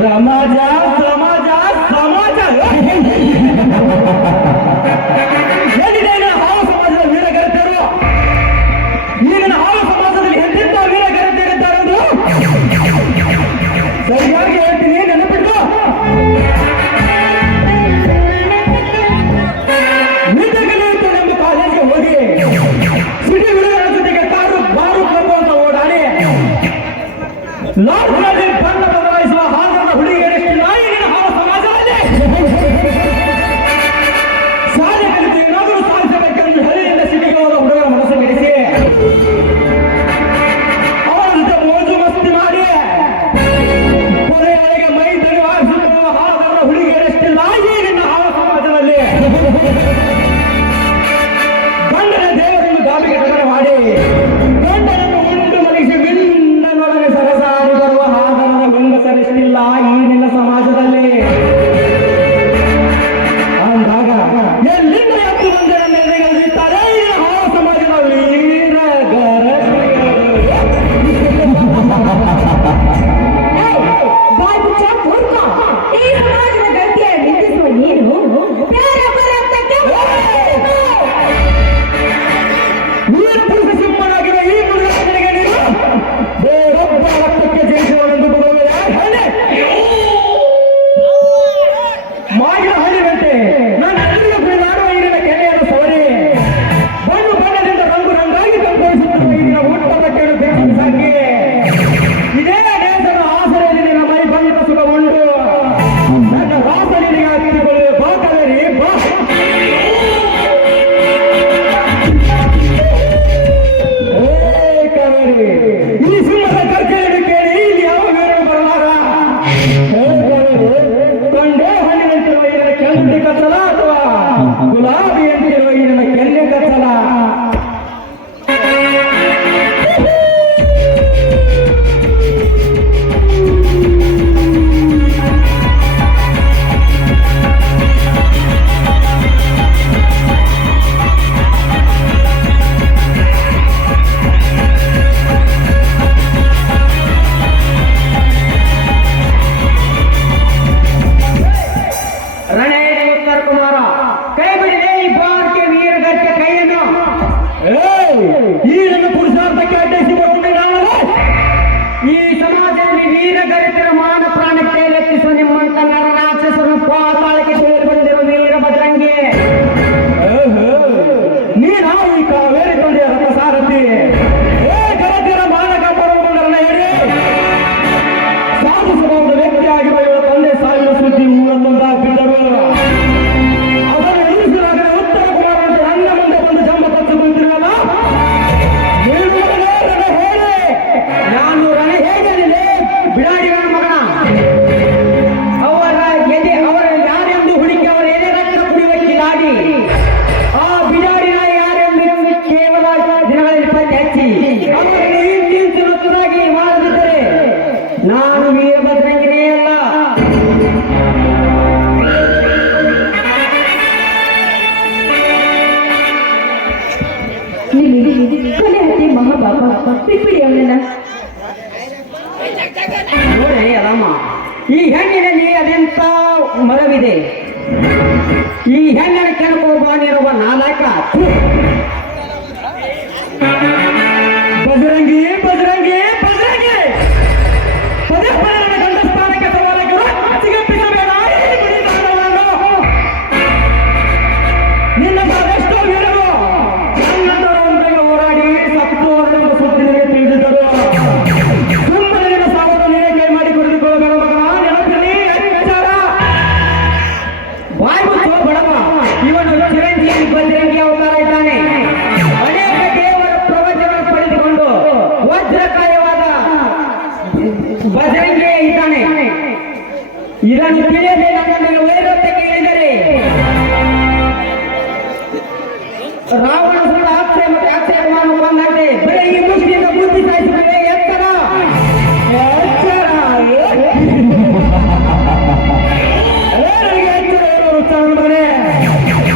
ಸಮಾಜ ಸಮಾಜ ಸಮಾಜ ಏನಿದೆ ಹಾವು ಸಮಾಜದ ವೀರಗರತೆಯರು? ಈಗಿನ ಹಾವು ಸಮಾಜದಲ್ಲಿ ಎಂತೆಂಥ ವೀರಗರತೆಯಿರುತ್ತಾರೆಂದು ಸರಿಯಾಗಿ ಹೇಳ್ತೀನಿ, ನೆನಪಿಟ್ಟು. ಎಂಬ ಕಾಲೇಜಿಗೆ ಹೋಗಿ ಸಿಟಿ ಹುಡುಗರ ಜೊತೆಗೆ ಕಾರು ಬಾರು ಕ್ಲಬ್ ಅಂತ ಓಡಾಡಿ ಲಾಡ್ಜ್ನಲ್ಲಿ ಬಣ್ಣ ಬದಲಾಯಿಸುವ ಹಾಲನ್ನ ಹುಡುಗಿಯರಷ್ಟಿಲ್ಲ ಈಗಿನ ಹಾವು ಸಮಾಜದಲ್ಲಿ. ಶಾಲೆ ಕಲಿತು ಏನಾದರೂ ಸಾಧಿಸಬೇಕೆಂದು ಹಳ್ಳಿಯಿಂದ ಸಿಟಿಗೆ ಹೋದ ಹುಡುಗರ ಮನಸ್ಸು ಗೆಡಿಸಿ ಅವರ ಜೊತೆ ಮೋಜು ಮಸ್ತಿ ಮಾಡಿ ಕೊನೆಯವರೆಗೆ ಮೈ ದಣಿವಾರಿಸಿಕೊಳ್ಳುವ ಹಾಲನ್ನ ಹುಡುಗಿಯರಷ್ಟಿಲ್ಲ ಈಗಿನ ಹಾವು ಸಮಾಜದಲ್ಲಿ. ಗಂಡನ ದೇವರನ್ನು ಗಾಬಿಗೆ ತಗಡ ಮಾಡಿ ಗಂಡನನ್ನು ಉಂಡು ಮಲಗಿಸಿ ಮಿಂಡನೊಳಗೆ ಸರಸಾಡಿ ಬರುವ ಹಾದರದ ಗಂಡಸರಿಷ್ಟಿಲ್ಲ ಈ ನಿನ್ನ ಸಮಾಜದಲ್ಲಿ. ಅಂದಾಗ ಎಲ್ಲಿಂದ ಎದ್ದು ಬಂದ ನೆಲೆಗಳಿದ್ದಾರೆ ಈ ಹಾವ ಸಮಾಜದ ವೀರಗರ. ಬಾಯ್ಬುಚ್ಚ ಮೂರ್ಖ, ಈ ಸಮಾಜದ ಗಟ್ಟಿಯ ನಿಂದಿಸುವ ನೀನು ಬೇರೊಬ್ಬರ ರಕ್ತಕ್ಕೆ ವೀರ ಪುರುಷ ಸಿಂಹನಾಗಿರುವ ಈ ಮುರುಘನಿಗೆ ನೀನು ಬೇರೊಬ್ಬ ರಕ್ತಕ್ಕೆ ಜಯಿಸುವನೆಂದು ಬರುವೆ. ಮಾಡಿದ ಹಳ್ಳಿವಂತೆ ನಾನು ಎದುರಿಗೆ ಕುಣಿದಾಡುವ ಈಗಿನ ಕೆನೆಯನ್ನು ಸವರಿ ಬಣ್ಣ ಬಣ್ಣದಿಂದ ರಂಗು ರಂಗಾಗಿ ಕಂಗೊಳಿಸುತ್ತಿರುವ ಈಗಿನ ಊಟ ಬಟ್ಟೆಯನ್ನು ಬೆಂಕಿ ಸಾಕಿ ಇದೇ ದೇಶದ ಆಸರೆಯಲ್ಲಿ ನಿನ್ನ ಮೈ ಬಂದ ಸುಖ ಉಂಟು. ನನ್ನ ರಾಸನಿಗೆ ಹತ್ತಿಕೊಳ್ಳುವ ಬಾ ಕಾವೇರಿ ಬಾ. ಕಾವೇರಿ, ಈ ಸಿಂಹದ ಕರ್ಕೆಯನ್ನು ಕೇಳಿ ಇಲ್ಲಿ ಯಾವ ವೀರನು ಬರಲಾರ. ತೊಂಡೆ ಹಣ್ಣಿನಂತಿರುವ ಈಗಿನ ಕೆಂಪು ಕತ್ತಲ ಅಥವಾ ಗುಲಾಬಿ ಅಂತಿರುವ ಈಗಿನ ಕೆನ್ನೆ ಕತ್ತಲ? ರಣೇಡಿ ಉತ್ತರ ಕುಮಾರ, ಕೈ ಬಿಡಿದೆ ಈ ಭಾರತೀಯ ವೀರಗರ್ಗೆ ಕೈಯನ್ನು. ಈ ನನ್ನ ಪುರುಷಾರ್ಥಕ್ಕೆ ಅಡ್ಡಯಿಸಿಕೊಂಡು ನಾವು ಈ ಸಮಾಜದಲ್ಲಿ ವೀರಗರಿತರ ಮಾನ ಪ್ರಾಣಕ್ಕೆ ಲೆಕ್ಕಿಸುವ ನಿಮ್ಮಂತ ನರ ರಾಕ್ಷಸರು ಪಾತಾಳಕ್ಕೆ ಸೇರಿ ಬಂದಿರುವ ವೀರ ಬಜರಂಗಿ. ನೀನಾ ಈ ಕಾವೇರಿ ತೊಂಡೆಯ ರಥ ಸಾರಥಿ. ಗರತಿಯರ ಮಾನ ಕಾಪಾಡುವುದನ್ನು ಹೇಳಿ ಸಾಧು ಸ್ವಭಾವದ ವ್ಯಕ್ತಿಯಾಗಿರುವ ಇವರ ತಂದೆ ಸಾವಿನ ಸುದ್ದಿ ಊರನ್ನೊಂದಾಗಿದ್ದರು. ಅದನ್ನು ನಿಲ್ಲಿಸಲಾಗದೆ ಉತ್ತರ ಕುಮಾರ ಅಂತ ನನ್ನ ಮುಂದೆ ಬಂದು ಜಂಬ ತಚ್ಚಿಕೊಂಡಿರಲ್ಲ. ಹೇಳಿ ನಾನು ರಣ ಹೇಗೆ ಬಿಡಾಡಿಗಳ ಮಗನ ಅವರ ಯಾರೆಂದು ಹುಡುಕಿ ಅವರ ಎದೆ ರಕ್ತ ಕುಡಿಯುವ ಕಿಲಾಡಿ ಆ ಬಿಡಾಡಿನ ಯಾರೆಂದು ಕೇವಲ ದಿನಗಳಲ್ಲಿ ಪತ್ತೆ ಹಚ್ಚಿ ಅವರನ್ನು ಇಂಚಿನೊತ್ತರಾಗಿ ಮಾಡದಿದ್ದರೆ ನಾನು ವೀರಭದ್ರಂಗಿನೇ ಅಲ್ಲ. ಕೊಲೆ ಹತ್ಯೆ ಮಹಾಪಾಪ, ಬಿಟ್ಬಿಡಿ ಅವನನ್ನ. ನೋಡಿ ಅಲ್ಲಮ್ಮ, ಈ ಹೆಣ್ಣಿನಲ್ಲಿ ಅದೆಂತ ಮರವಿದೆ. ಈ ಹೆಣ್ಣಿನ ಕೆಣಕೋಬಾನಿರುವ ನಾಲಾಕ. ಬಜರಂಗಿ ಬಜರಂಗಿ ಬಜರಂಗಿ, ಪದೇ ಪದೇ ನನ್ನ ಗಂಡ ಸ್ಥಾನಕ್ಕೆ ಸವಾಲಕ್ಕೆ ಸಿಗಪ್ಪಿಸಬೇಡ. ನಿನ್ನ ಅದೆಷ್ಟೋ ವೀರರು ನನ್ನೊಂದಿಗೆ ಹೋರಾಡಿ ಸತ್ತು ಅದನ್ನು ಸುದ್ದಿನಿಗೆ ತಿಳಿದಿದ್ದರು. ಸುಮ್ಮನೆ ನಿನ್ನ ಸಾವನ್ನು ನೀನೇ ಕೈ ಮಾಡಿ ಕುಳಿತುಕೊಳ್ಳಬೇಡ ಮಗನ, ನೆನಪಿರಲಿ ವಿಚಾರ. ಬಾಯಿ ಮುಚ್ಚೋ ಬಡವ, ಇವನು ಚಿರಂಜೀವಿ ಬಜರಂಗಿ ಅವತಾರ ಇದ್ದಾನೆ. ಅನೇಕ ದೇವರ ಪ್ರವಚನ ಪಡೆದುಕೊಂಡು ವಜ್ರಕಾಯವಾದ ಬಜರಂಗಿಯೇ ಇದ್ದಾನೆ. ಇದನ್ನು ತಿಳಿಯದೆ ನನ್ನೊಂದಿಗೆ ವೈರತ್ವಕ್ಕೆ ಇಳಿದರೆ ರಾವಣ ಸುಳ್ಳು ಆಶ್ರಯ ಮತ್ತು ಆಶ್ರಯಮಾನ ಕೊಂದಂತೆ ಬರೀ ಈ ಮುಷ್ಟಿಯಿಂದ ಬುದ್ಧಿ ಸಾಯಿಸಿದರೆ ಎತ್ತರ ಎಚ್ಚರ.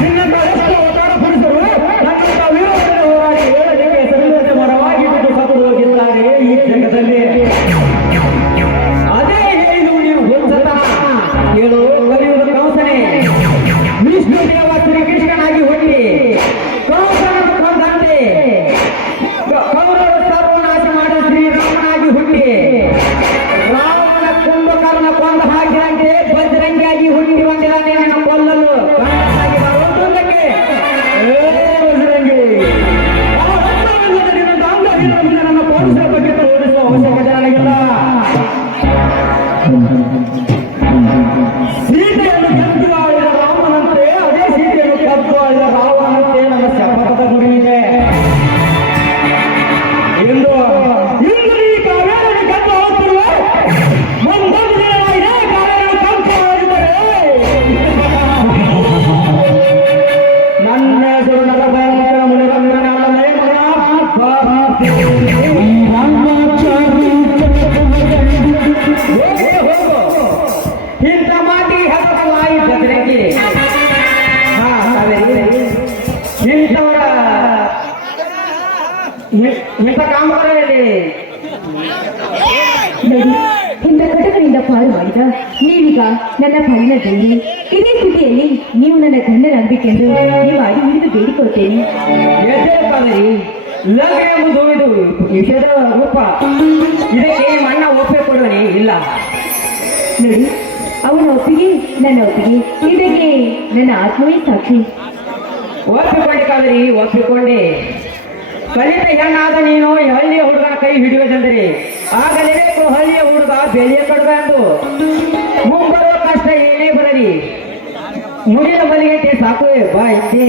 ನಿನ್ನಂತ ಎಷ್ಟು ಒತ್ತಾಡ ಪಡಿಸರು ನನ್ನಂತ ವೀರವನ್ನು ಹೋರಾಡಿ ಹೇಳಲಿಕ್ಕೆ ಸರಿದಂತೆ ಮರವಾಗಿ ಬಿಟ್ಟು ಸತ್ತು ಹೋಗಿದ್ದಾರೆ ಈ ಜಗದಲ್ಲಿ. ಅದೇ ಹೇಳಿದು ನೀವು ಹೊಂದತನ ಹೇಳು. ಕಲಿಯುವುದು ಕಂಸನೇ, ವಿಷ್ಣು ದೇವ ಶ್ರೀಕೃಷ್ಣನಾಗಿ ಹುಟ್ಟಿ ಕಂಸನನ್ನು ಕೊಂದಂತೆ ಕೌರವ ಸರ್ವನಾಶ ಮಾಡಿ ಶ್ರೀರಾಮನಾಗಿ ಹುಟ್ಟಿ ರಾವಣ ಕುಂಭಕರ್ಣ ಕೊಂದ ಹಾಕಿದಂತೆ ಬಜರಂಗಿಯಾಗಿ ಹುಟ್ಟಿ ಬಂದಿದ್ದಾನೆ ನನ್ನ ಕೊಲ್ಲಲು ಗಂಡನಾಗಿ ಬರುವುದಕ್ಕೆ. ಬಜರಂಗಿ ನನ್ನ ಪೊಲೀಸರ ಬಗ್ಗೆ ತೋರಿಸುವ ಅವಶ್ಯಕತೆ ನನಗಿಲ್ಲ. ಸೀತೆಯನ್ನು ಗೆದ್ದು ಆಳಿದ ರಾಮನಂತೆ ಅದೇ ಸೀತೆಯನ್ನು ಕದ್ದು ಆಳಿದ ರಾವಣನಂತೆ ನನ್ನ ಶಪಥದ ನುಡಿಯಿದೆ. ಇಂದು ಈ ಕಾವೇರಿ ಕದ್ದು ಆಳುತ್ತಿರುವ ಮುಂದೊಂದು ದಿನ ಇದೇ ಕಾವೇರಿ ಕಂಚು ಆಡಿದರೆ ನನ್ನ ಹೆಸರು ನರಭಯಂಕರ ಮುನಿರಂಗನ ಅಲ್ಲವೇ ಮಗ. ಇಂಥ ಮಾತಿಗೆ ಹೆಸರಾಯಿ ಬಜರಂಗಿ. ಇಂಥವರ ಇಂಥ ಕಾಮಗಾರಿಯಲ್ಲಿ ಇಂಥ ಘಟಕದಿಂದ ಪಾರು ಮಾಡಿದ ನೀವೀಗ ನನ್ನ ಪಾಲಿನ ತಂಗಿ. ಇದೇ ಸ್ಥಿತಿಯಲ್ಲಿ ನೀವು ನನ್ನ ಗಂಡನ ನಂಬಿಕೆಂದು ನೀವು ಅಡಿ ಹಿಡಿದು ಬೇಡಿಕೊಳ್ತೇನೆ. ಎದ್ದೇಳಪ್ಪಾದರಿ, ಲಗ್ನ ಎಂಬುದು ಇದು ವಿಷಯದ ರೂಪ. ಇದಕ್ಕೆ ಮಣ್ಣ ಒಪ್ಪೆ ಕೊಡುವನೇ ಇಲ್ಲ. ನೋಡಿ, ಅವನ ಒಪ್ಪಿಗೆ ನನ್ನ ಒಪ್ಪಿಗೆ, ಇದಕ್ಕೆ ನನ್ನ ಆತ್ಮವೇ ಸಾಕ್ಷಿ. ಒಪ್ಪಿಕೊಂಡೆ ಕಾದರಿ, ಒಪ್ಪಿಕೊಂಡೆ. ಕಲಿತ ಹೆಣ್ಣಾದ ನೀನು ಈ ಹಳ್ಳಿಯ ಹುಡುಗನ ಕೈ ಹಿಡಿಯುವುದೆಂದರೆ ಆಗಲೇ ಹಳ್ಳಿಯ ಹುಡುಗ ಬೆಳೆಯ ಕಡುಗ ಎಂದು. ಮುಂಬರುವ ಕಷ್ಟ ಏನೇ ಬರಲಿ ಮುಡಿದ ಮಲ್ಲಿಗೆ ಸಾಕು ಬಾ ಇದ್ದೆ.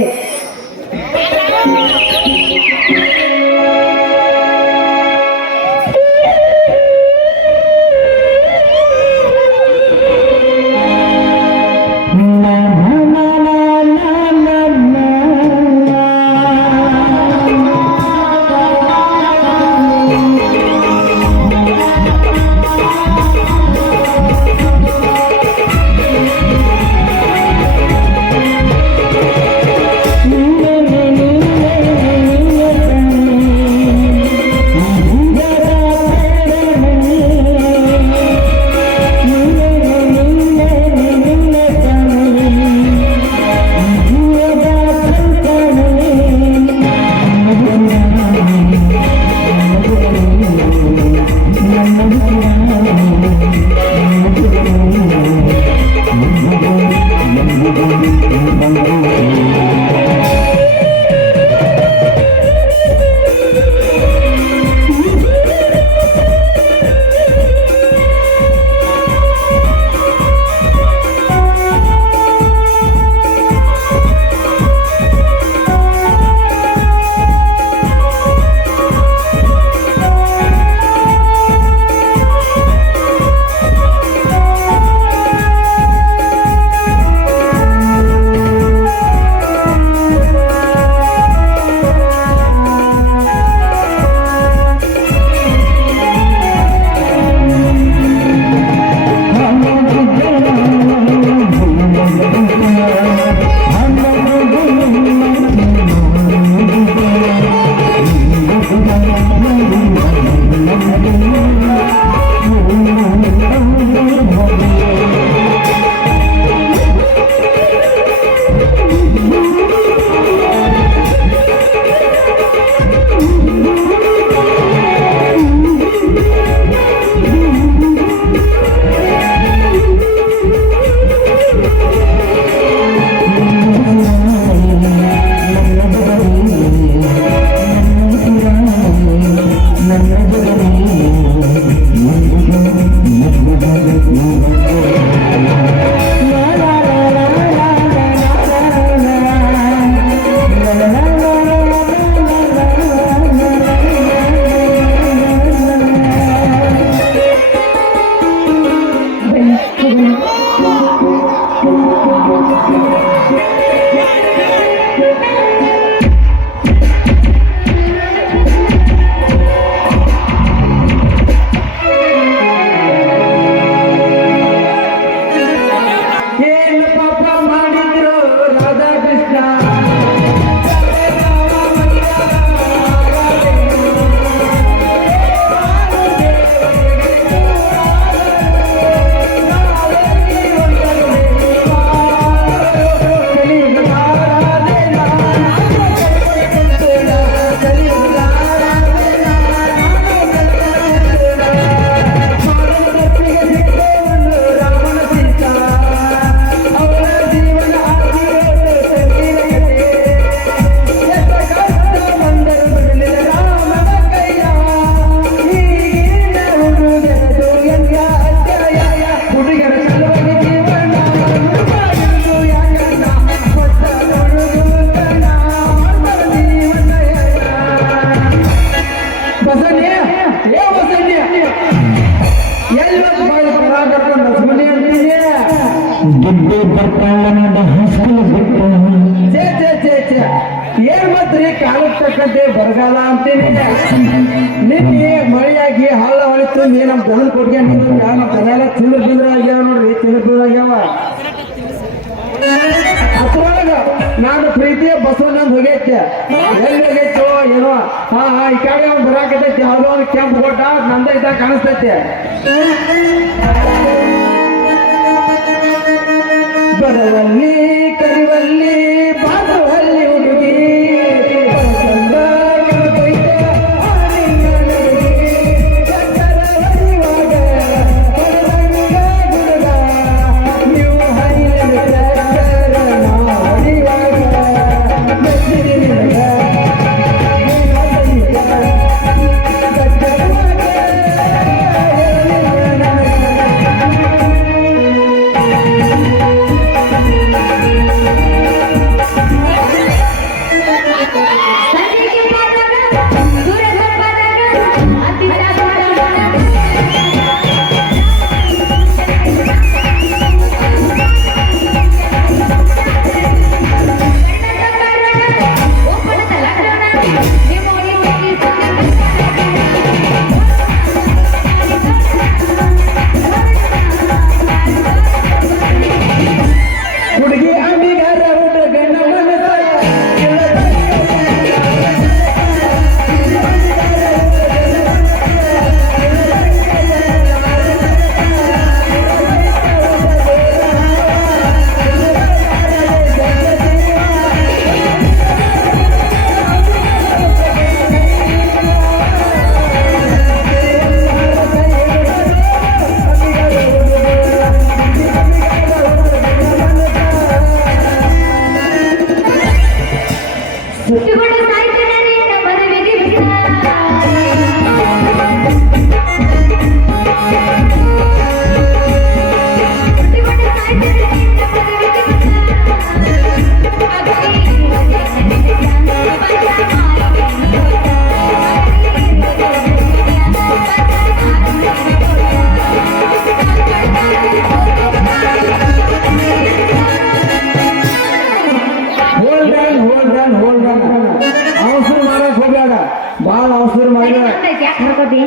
ಛೇ ಛೇ ಛೇ ಛೇ ಏನ್ ಮತ್ರಿ ಕಾಲಕ್ಕೆ ತಕ್ಕಂತೆ ಬರಗಾಲ ಅಂತೀನಿ. ನಿನ್ನೆ ಮಳೆಯಾಗಿ ಹಳ್ಳ ಹೊಳಿತು ನೀ ನಮ್ ದನದ ಕೊಟ್ಟಿಗೆ ನೀನು ನಮ್ಮ ದನ ಚಿಲ್ಲರ್ ಬಿದ್ರ ಆಗ್ಯಾವ ನೋಡ್ರಿ, ಚಿಲ್ಲರ್ ಬಿದ್ರ ಆಗ್ಯಾವ. ಅದ್ರೊಳಗ ನಾನು ಪ್ರೀತಿಯ ಬಸವಣ್ಣಂದ್ ಹೋಗೈತೆ, ಎಲ್ಲಿ ಹೋಗೈತೋ ಏನೋ. ಹಾ ಈ ಕಡೆ ಅವ್ನು ಬರಾಕತೈತಿ, ಯಾವ್ದೋ ಒಂದು ಕೆಂಪ್ ಗೋಟ ನಂದ ಇದ್ದಾಗ ಕಾಣಿಸ್ತೈತೆ. ಬರವಲ್ಲಿ ಕರಿವಲ್ಲಿ ಬಾಸುವಲ್ಲಿ ಹುಡುಗಿ ಹುಡುಗಿ ಅಂಬಿಗಾರ ಹುಡುಗ ಗಂಡ ಮನಸ ಸುತ್ತಿಕೊಂಡು ಸಾಯ್ತೇನೆ ನಿನ್ನ ಮದುವೆಗೆ ಬಿಟ್ಟ. ಸುತ್ತಿಕೊಂಡು ಸಾಯ್ತೇನೆ ನಿನ್ನ ಮದುವೆಗೆ ಅವಸರ ಮಾಡಕ್ ಹೋಗ್ಬೇಡ, ಬಾಳ ಅವಸರ ಮಾಡಿದ. ಯಾಕೆ ಹರ್ಕೋತಿ?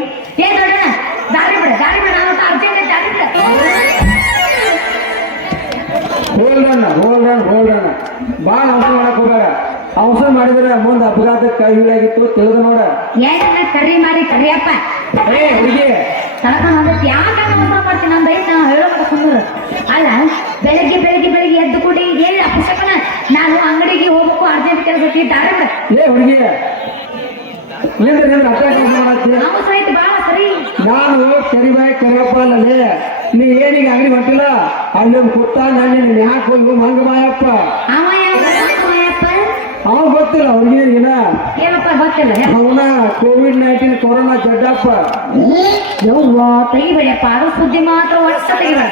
ಏನ್ ದೊಡ್ಡಣ್ಣ ದಾರಿ ಬಿಡ, ದಾರಿ ಬಿಡ, ನಾನು ಅರ್ಜೆಂಟ್ ದಾರಿ ಬಿಡ. ಹೋಲ್ಡಣ್ಣ ಬಾಳ ಅವಸರ ಮಾಡಕ್ ಹೋಗ್ಬೇಡ. ಅವಸರ ಮಾಡಿದ್ರೆ ಮುಂದೆ ಅಪಘಾತ ಕೈ ಹಿಡಿಯಾಗಿತ್ತು, ತಿಳಿದ ನೋಡ. ಏನ ಕರಿ ಮಾರಿ ಕರಿಯಪ್ಪ ಏ ಹುಡುಗಿ ತನಕ ಯಾಕೆ ಅವಸರ ಮಾಡ್ತೀನಿ ನಮ್ಮ ಬೈಕ್ ನಾವು ಹೇಳೋ ಕುಂದ್ರು. ಅಲ್ಲ ಬೆಳಗ್ಗೆ ಬೆಳಗ್ಗೆ ಬೆಳಗ್ಗೆ ಎದ್ದು ಕೂಡಿ ಏನ್ ಅಪಶಕನ, ನಾನು ಅಂಗಡಿಗೆ ಹೋಗ್ಬೇಕು ಅರ್ಜೆಂಟ್ ಕೆಲಸ ದಾರಿ ಬಿಡ. ಏ ಹುಡುಗಿ ನಿಂದ ಅಪ್ಪ ಮಾಡತ್ತಿ. ಅವಸರ ಐತಿ ಬಾಳ ಸರಿ. ನಾನು ಕರಿಬಾಯಿ ಕರಿಯಪ್ಪ ಅಲ್ಲದೆ ನೀ ಏನೀಗ ಅಂಗಡಿ ಹೊಂಟಿಲ್ಲ, ಅಲ್ಲಿ ಕುತ್ತ ನಾನು ಮ್ಯಾಕ್ ಹೋಗಿ ಮಂಗ ಮಾಯಪ್ಪ. ಅವ ಯಾವಪ್ಪ ಅವ ಗೊತ್ತಿಲ್ಲ ಹುಡುಗಿನ, ಏನಪ್ಪ ಗೊತ್ತಿಲ್ಲ. ಅವನ COVID-19 ಕೊರೋನಾ ಜಡ್ಡಪ್ಪ. ಯವ್ವ ತೆಗಿಬೇಡಪ್ಪ, ಅದು ಸುದ್ದಿ ಮಾತ್ರ ಒಟ್ಟ ತೆಗಿಬೇಡ.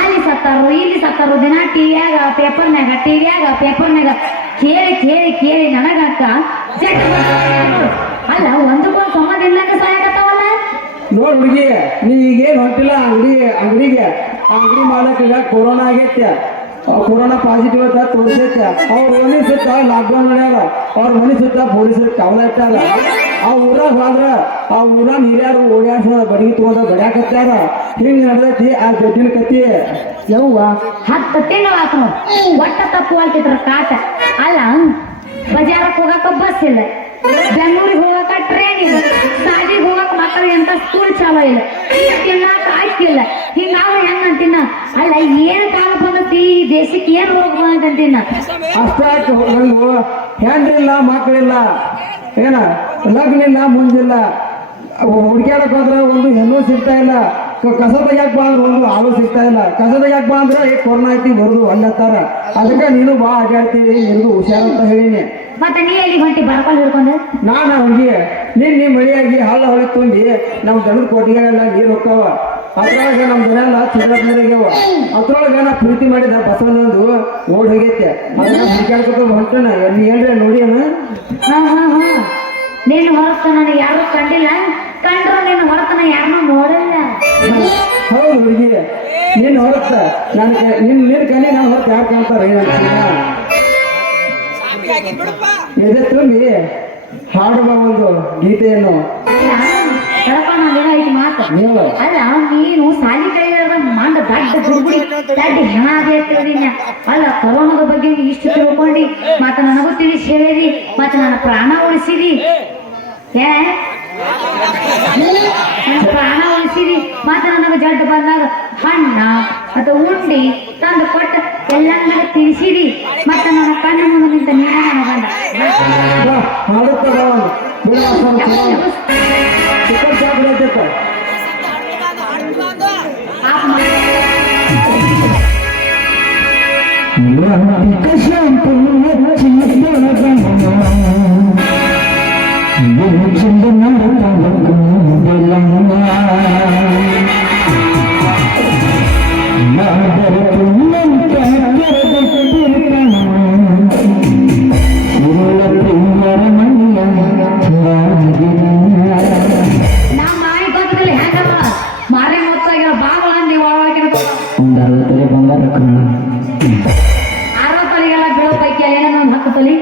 ಅಲ್ಲಿ ಸತ್ತಾರು ಇಲ್ಲಿ ಸತ್ತಾರು ದಿನ ಟಿವಿಯಾಗ ಪೇಪರ್ನಾಗ ಕೇಳಿ ಕೇಳಿ ಕೇಳಿ ನನಗಕ್ಕ ಜಡ್ ಅಲ್ಲ ಒಂದಕ್ಕೊಂದು ಸಂಬಂಧ ಇಲ್ಲಂಗ ಸಾಯಕತ್ತಾವಲ್ಲ. ನೋಡ್ ಹುಡುಗಿ ನೀ ಈಗೇನ್ ಹೊಂಟಿಲ್ಲ ಅಂಗಡಿಗೆ ಅಂಗಡಿ ಮಾಡಕ್ ಕೊರೋನಾ ಆಗೈತೆ, ಕೊರೋನಾ ಪಾಸಿಟಿವ್ ಅಂತ ತೋರಿಸೈತೆ. ಅವ್ರ ಮನೆ ಸುತ್ತ ಲಾಕ್ಡೌನ್ ಮಾಡ್ಯಾರ, ಅವ್ರ ಮನೆ ಸುತ್ತ ಪೊಲೀಸರು ಕಾವಲ ಇಟ್ಟಾರ. ಆ ಊರಾಗ ಹೋದ್ರ ಆ ಊರಾಗ ಹಿರಿಯರು ಓಡ್ಯಾಸ ಬಡಗಿ ತಗೊಂಡ ಬಡ್ಯಾಕತ್ತಾರ. ಹಿಂಗ್ ನಡೆದೈತಿ ಆ ಜಡ್ಡಿನ ಕತಿ. ಯವ್ವ 10 ತಿಂಗಳು ಆತು ಒಟ್ಟ ತಪ್ಪು ಅಲ್ತಿದ್ರ ಕಾಟ. ಅಲ್ಲ ಬಜಾರಕ್ಕೆ ಹೋಗಾಕ ಬಸ್ ಇಲ್ಲ, ಬೆಂಗಳೂರಿಗೆ ಹೋಗಾಕ ಟ್ರೈನ್ ಇಲ್ಲ, ಶಾಲೆಗೆ ಹೋಗಾಕ ಮಕ್ಕಳಿಗೆ ಅಂತ ಸ್ಕೂಲ್ ಚಾಲೋ ಇಲ್ಲ, ತಿನ್ನಾಕ ಆಯ್ಕಿಲ್ಲ. ಹಿಂಗಾವ ಹೆಂಗಂತಿನ. ಅಲ್ಲ ಏನ್ ಕಾಲ ಬಂದತಿ ಈ ದೇಶಕ್ಕೆ, ಏನ್ ರೋಗ ಬಂದಂತಿನ. ಅಷ್ಟಾಯ್ತು ನಂಗು ಹೆಣ್ರಿಲ್ಲ ಮಕ್ಕಳಿಲ್ಲ, ಏನ ಲಗ್ನ ಇಲ್ಲ ಮುಂಜಿಲ್ಲ. ಹುಡುಕ್ಯಾಡಕ್ ಹೋದ್ರೆ ಒಂದು ಹೆಣ್ಣು ಸಿಗ್ತಾ ಇಲ್ಲ, ಕಸ ತೆಗ್ಯಾಕ್ ಬಾ ಅಂದ್ರೆ ಒಂದು ಆಳು ಸಿಗ್ತಾ ಇಲ್ಲ. ಕಸ ತೆಗ್ಯಾಕ್ ಬಾ ಅಂದ್ರೆ ಈ ಕೊರೋನಾ ಐತಿ ಬರುದು ಅಲ್ಲತ್ತಾರ. ಅದಕ್ಕೆ ನೀನು ಬಾ ಅಡ್ಯಾಡ್ತೀವಿ, ನಿನಗೂ ಹುಷಾರಂತ ಹೇಳಿನಿ. ಮತ್ತೆ ನೀ ಎಲ್ಲಿ ಹೊಂಟಿ ಬರ್ಕೊಂಡು ಹಿಡ್ಕೊಂಡು? ನಾನು ಹುಡುಗಿ ನಿನ್ನೆ ಮಳೆಯಾಗಿ ಹಳ್ಳ ಹೊಳಿ ತುಂಬಿ ನಮ್ಮ ದನದ ಕೊಟ್ಟಿಗೆಲ್ಲ ನೀರು ಹೋಗ್ತಾವ. ಅದ್ರೊಳಗೆ ನಮ್ಮ ದನ ಎಲ್ಲ ಚಿಲ್ಲರ್ಯಾಗ್ಯಾವ. ಅದ್ರೊಳಗೆ ನಾ ಪ್ರೀತಿ ಮಾಡಿದ ಬಸವನೊಂದು ಓಡ್ ಹೋಗೈತೆ. ಅದನ್ನ ಹುಡುಕ್ಯಾಡ್ಕೊತ ಹೊಂಟನ. ನೀ ಏನ್ರಿ ನೋಡಿ ಅನ್ನ ನೀನು ಹೊರತ ನನಗೆ ಯಾರು ಕಂಡಿಲ್ಲ, ಕಂಡ್ರು ನೀನು ಹೊರತನ ಯಾರನ್ನೂ ನೋಡಿಲ್ಲ. ಹೌದು ಹುಡುಗಿ ನಿನ್ನ ಹೊರತ ನಿನ್ನ ಕಲಿ ನಾನು ಹೊರತು ಯಾರು ಕಾಣ್ತಾರೆ ಎದೆ ತುಂಬಿ ಹಾಡುವ ಒಂದು ಗೀತೆಯನ್ನು ಐತಿ ಮಾತು ಹೇಳು. ಅಲ್ಲ ನೀನು ಸಾಲಿ ಕೈಯಾಗ ಮಂಡ ದಡ್ಡ ಗುಡ್ಗುಡಿ ದಡ್ಡ ಹೆಣ ಅದೇನ ಅಲ್ಲ ಕೊರೋನಾದ ಬಗ್ಗೆ ನೀ ಇಷ್ಟು ತಿಳ್ಕೊಂಡಿ ಮತ್ತೆ ನನಗೂ ತಿಳಿಸಿ ಹೇಳಿದಿ ಮತ್ತೆ ನನ್ನ ಪ್ರಾಣ ಉಳಿಸಿದಿ ನನ್ನ ಪ್ರಾಣ ಉಳಿಸಿದಿ ಮತ್ತೆ ನನಗೆ ಜಡ್ಡು ಬಂದಾಗ ಹಣ್ಣ ಅಥವಾ ಉಂಡಿ ತಂದು ಕೊಟ್ಟು ಎಲ್ಲ ನನಗೆ ತಿಳಿಸಿದಿ ಮತ್ತೆ ನನ್ನ ಕಣ್ಣು ಮುಂದೆ ನಿಂತ ನೀನ ನನ್ನ ಗಂಡ ಚಿಕನ್ ಚಾಕ್ಲೇಟ್ ಆಫ್ ಮಾಡಿ ನಮ್ಮ ಮಾಯಿ ಗೊತ್ತಿಲ್ಲ ಹೆಂಗಲ್ಲ ಮಾರಿ ಮೊತ್ತಾಗಿರೋ ಬಾಗಳ ನೀವು ಒಳಗೆ ಆರೋ ತಲೆಗೆಲ್ಲ ಬೀಳೋ ಪೈಕಿ ಏನೋ ಒಂದು 10 ತಲೆ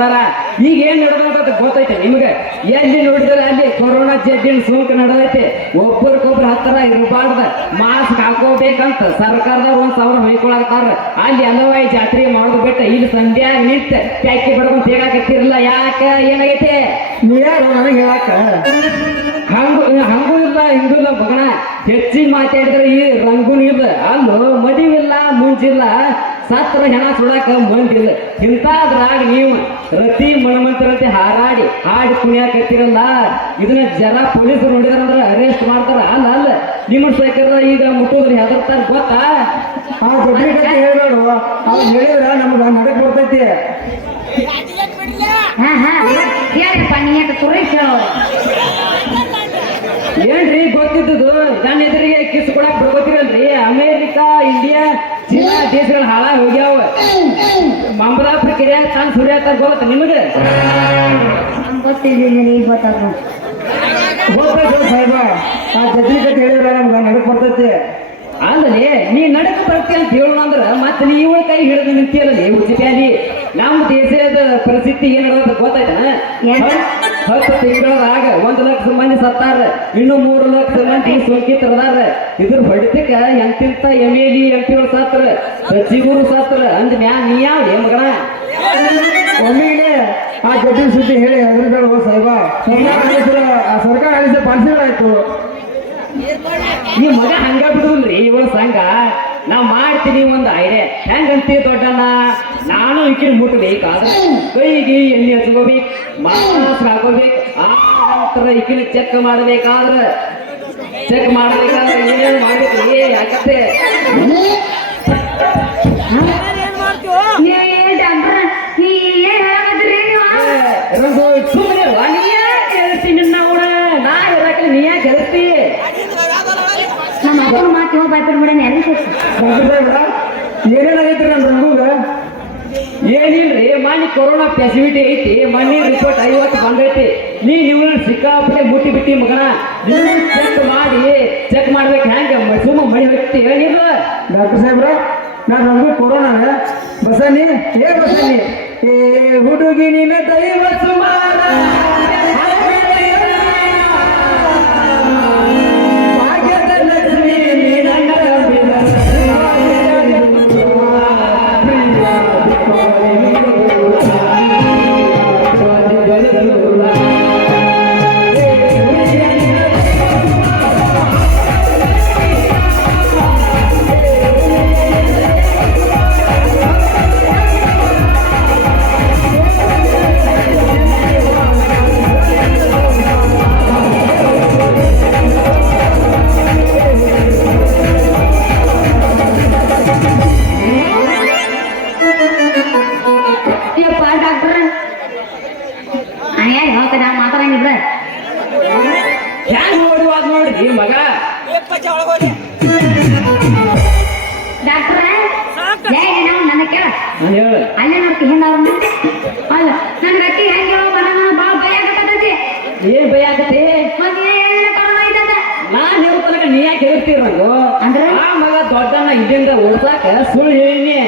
ನಡೆದಾರ. ಈಗ ಏನ್ ನಡೆದಂತ ಗೊತ್ತೈತೆ ನಿಮ್ಗೆ? ಎಲ್ಲಿ ನೋಡಿದ್ರೆ ಅಲ್ಲಿ ಕೊರೋನಾ ಜಡ್ಡಿನ ಸೋಂಕು ನಡೆದೈತೆ. ಒಬ್ಬರಿಗೊಬ್ರು ಹತ್ತಿರ ಇರಬಾರ್ದ, ಮಾಸ್ಕ್ ಹಾಕೋಬೇಕಂತ ಸರ್ಕಾರದವ್ರು 1,000 ಹೊಯ್ಕೊಳತ್ತಾರ. ಅಲ್ಲಿ ಅಲ್ಲವಾಯಿ ಜಾತ್ರೆ ಮಾಡೋದು ಬಿಟ್ಟು ಇಲ್ಲಿ ಸಂಧ್ಯಾಗ ನಿಂತ ಟ್ಯಾಕಿ ಬಡ್ಕೊಂಡ್ ತೇಗಾಕತ್ತಿರಲ್ಲ. ಯಾಕ ಏನಾಗೈತೆ? ನೀವ್ಯಾರು ನನಗೆ ಹೇಳಾಕ? ಹಂಗೂ ಇಲ್ಲ ಹಿಂಗೂ ಇಲ್ಲ ಮಗನ. ಹೆಚ್ಚಿಗೆ ಮಾತಾಡಿದ್ರೆ ಈ ರಂಗುನು ಇಲ್ಲ, ಅಲ್ಲೂ ಮದಿವಿಲ್ಲ ಮುಂಜಿಲ್ಲ, ಸತ್ರ ಹೆಣ ಸುಡಾಕ ಮಂದಿಲ್ಲ. ಇಂಥದ್ರಾಗ ನೀವು ರತಿ ಮಣಮಂತ್ರಂತೆ ಹಾರಾಡಿ ಹಾಡಿ ಕುಣಿಯಾಕತ್ತಿರಲ್ಲ. ಇದನ್ನ ಜರ ಪೊಲೀಸರು ನೋಡಿದ್ರಂದ್ರೆ ಅರೆಸ್ಟ್ ಮಾಡ್ತಾರ. ಅಲ್ಲ ನಿಮ್ಮ ಸರ್ಕಾರ ಈಗ ಮುಟ್ಟೋದ್ರಿ ಹೆದರ್ತಾರ ಗೊತ್ತಾ? ಆ ಜಡ್ರಿ ಕತೆ ಹೇಳ್ಬೇಡು. ಅವ್ರು ಹೇಳಿದ್ರ ನಮ್ಗೆ ನಡಕ್ ಬರ್ತೈತಿ. ಹಾ ಹೇಳ್ರಪ್ಪ, ನೀ ಯಾಕೆ ತುರಿ ಕೇಳೋ? ಏನ್ರಿ ಗೊತ್ತಿದ್ದು? ನನ್ನ ಎದುರಿಗೆ ಕಿಸ್ ಕೊಡಕ್ ಬರ್ಕೋತಿರಲ್ರಿ. ಅಮೇರಿಕಾ, ಇಂಡಿಯಾ, ಚೀನಾ ದೇಶಗಳು ಹಾಳಾಗಿ ಹೋಗ್ಯಾವ. ಮಾಮಲಾಪುರ ಕೆರೆಯಾಗ ತಾನು ಸುರಿಯಾಕ ಗೊತ್ತ ನಿಮಗೆ? ಗೊತ್ತಿದ್ದೀನಿ, ಈಗ ಗೊತ್ತಾಗ ಗೊತ್ತಾಯ್ತು ಸಾಹೇಬ. ಆ ಜಡ್ರಿ ಕತೆ ಹೇಳಿದ್ರ ನಮ್ಗೆ ನಡಕ್ ಬರ್ತೈತಿ. ಆಮೇಲೆ ನೀ ನಡಕ ಬರ್ತಿ ಅಂತ ಹೇಳೋಣ ಅಂದ್ರ ಮತ್ತೆ ನೀ ಇವಳ ಕೈ ಹಿಡಿದು ನಿಂತಿಯಲ್ಲ ಉಚಿತಾಲಿ. ನಮ್ಮ ದೇಶದ ಪರಿಸ್ಥಿತಿ ಏನಾಗೋದು ಗೊತ್ತಾಯ್ತ? 10 ತಿಂಗಳಾಗ 1 ಲಕ್ಷ ಮಂದಿ ಸತ್ತಾರ, ಇನ್ನು 3 ಲಕ್ಷ ಮಂದಿ ಸೋಂಕಿತರದಾರ. ಇದ್ರ ಹೊಡಿತಕ್ಕ ಎಂತಿಂತ MLA MP ಸತ್ರ, ಸಚಿವರು ಸತ್ರ. ಅಂದ ಮ್ಯಾ ನೀ ಯಾವ ಮಗನ? ಒಮ್ಮೆಗೆ ಆ ಜಡ್ರಿ ಸುದ್ದಿ ಹೇಳಿ ಹೆದರ್ಬೇಡ ಸಾಹೇಬ. ಸರ್ಕಾರ ಆದೇಶ ಪಾಲಿಸಿದ್ರಾಯ್ತು. ಈ ಮಗ ಹಂಗ ಬಿಡುದಿಲ್ರಿ ಇವಳ ಸಂಘ. ನಾವ್ ಮಾಡ್ತೀವಿ ಒಂದು ಐಡಿಯಾ. ಹೆಂಗಂತೀವಿ ದೊಡ್ಡಣ್ಣ? ನಾನು ಈಕಿನ ಮುಟ್ಟಬೇಕಾದ್ರೆ ಕೈಗೆ ಎಣ್ಣೆ ಹಚ್ಕೋಬೇಕು, ಮಾಸ್ಕ್ ಹಾಕೋಬೇಕು. ಆ ನಂತರ ಈಕಿನ ಚೆಕ್ ಮಾಡ್ಬೇಕಾದ್ರೆ ಏನೇನು ಮಾಡ್ಬೇಕ್ರಿ? ಯಾಕತ್ತೆ ಸುಮ್ಮನೆ ಹೇಳ್ತೀನಿ ನೋಡ. ನಾ ಇರಕ್ಕೆ ನೀ ಯಾಕೆ ಹೇಳ್ತಿ? ನಮ್ಮ ಅಪ್ಪನ ಮಾತು ಹೋಗಿ ಬಾಯ್ಬಿಡ್ಬಿಡೇನೆ ಎಲ್ಲಿ ಏನೇನಾಗೈತ್ರಿ ನನ್ನ ರಂಗುಗ? ಏನಿಲ್ರಿ, ಮನೆ ಕೊರೋನಾ ಫೆಸಿಲಿಟಿ ಐತಿ. ಮನೆ ರಿಪೋರ್ಟ್ 50 ಬಂದೈತಿ. ನೀವು ಸಿಕ್ಕಾಪಟ್ಟೆ ಮುಟ್ಟಿ ಬಿಟ್ಟಿ ಮಗನ. ನೀವು ಚೆಕ್ ಮಾಡ್ಬೇಕು. ಹೆಂಗ ಸುಮ್ಮ ಮಳಿ ಹೋಗ್ತಿ ಏನಿಲ್ಲ? ಡಾಕ್ಟರ್ ಸಾಹೇಬ್ರ, ನಾನು ರಂಗು ಕೊರೋನಾನ ಬಸನಿ ಬಸನಿ ಹುಡುಗಿ ನೀನ ದೈವ ಸುಮಾರ ಭಾಗ್ಯದ ಲಕ್ಷ್ಮಿ ನೀನನ್ನ ಮಾತಾಡಂಗಿದ್ರ ಹೆಂಗ್ ಓಡುವಾಗ ನೋಡ್ರಿ ಮಗ. ಡಾಕ್ಟ್ರ ನಾವು ನನ್ನ ಕೇಳ ನಾನು ಹೇಳ ಅಲ್ಲೇ ನೋಡ್ತಿ ಹಿಂದವ್ರನ್ನ. ಅಲ್ಲ ನನ್ನ ಗಟ್ಟಿ ಹೆಂಗೆ ಭಾಳ ಭಯ ಆಗತ್ತೈತಿ. ಏನ್ ಭಯ ಆಗತ್ತೆ? ಮತ್ತೆ ಕೊರೋನಾ ಐತದ ನಾನ್ ಹೇಳೋ ತನಕ ನೀ ಯಾಕೆ ಹೇಳ್ತೀರಂಗು? ಅಂದ್ರೆ ಆ ಮಗ ದೊಡ್ಡಣ್ಣ ಇಲ್ಲಿಂದ ಓಡ್ಸಾಕ ಸುಳ್ಳು ಹೇಳಿನಿ.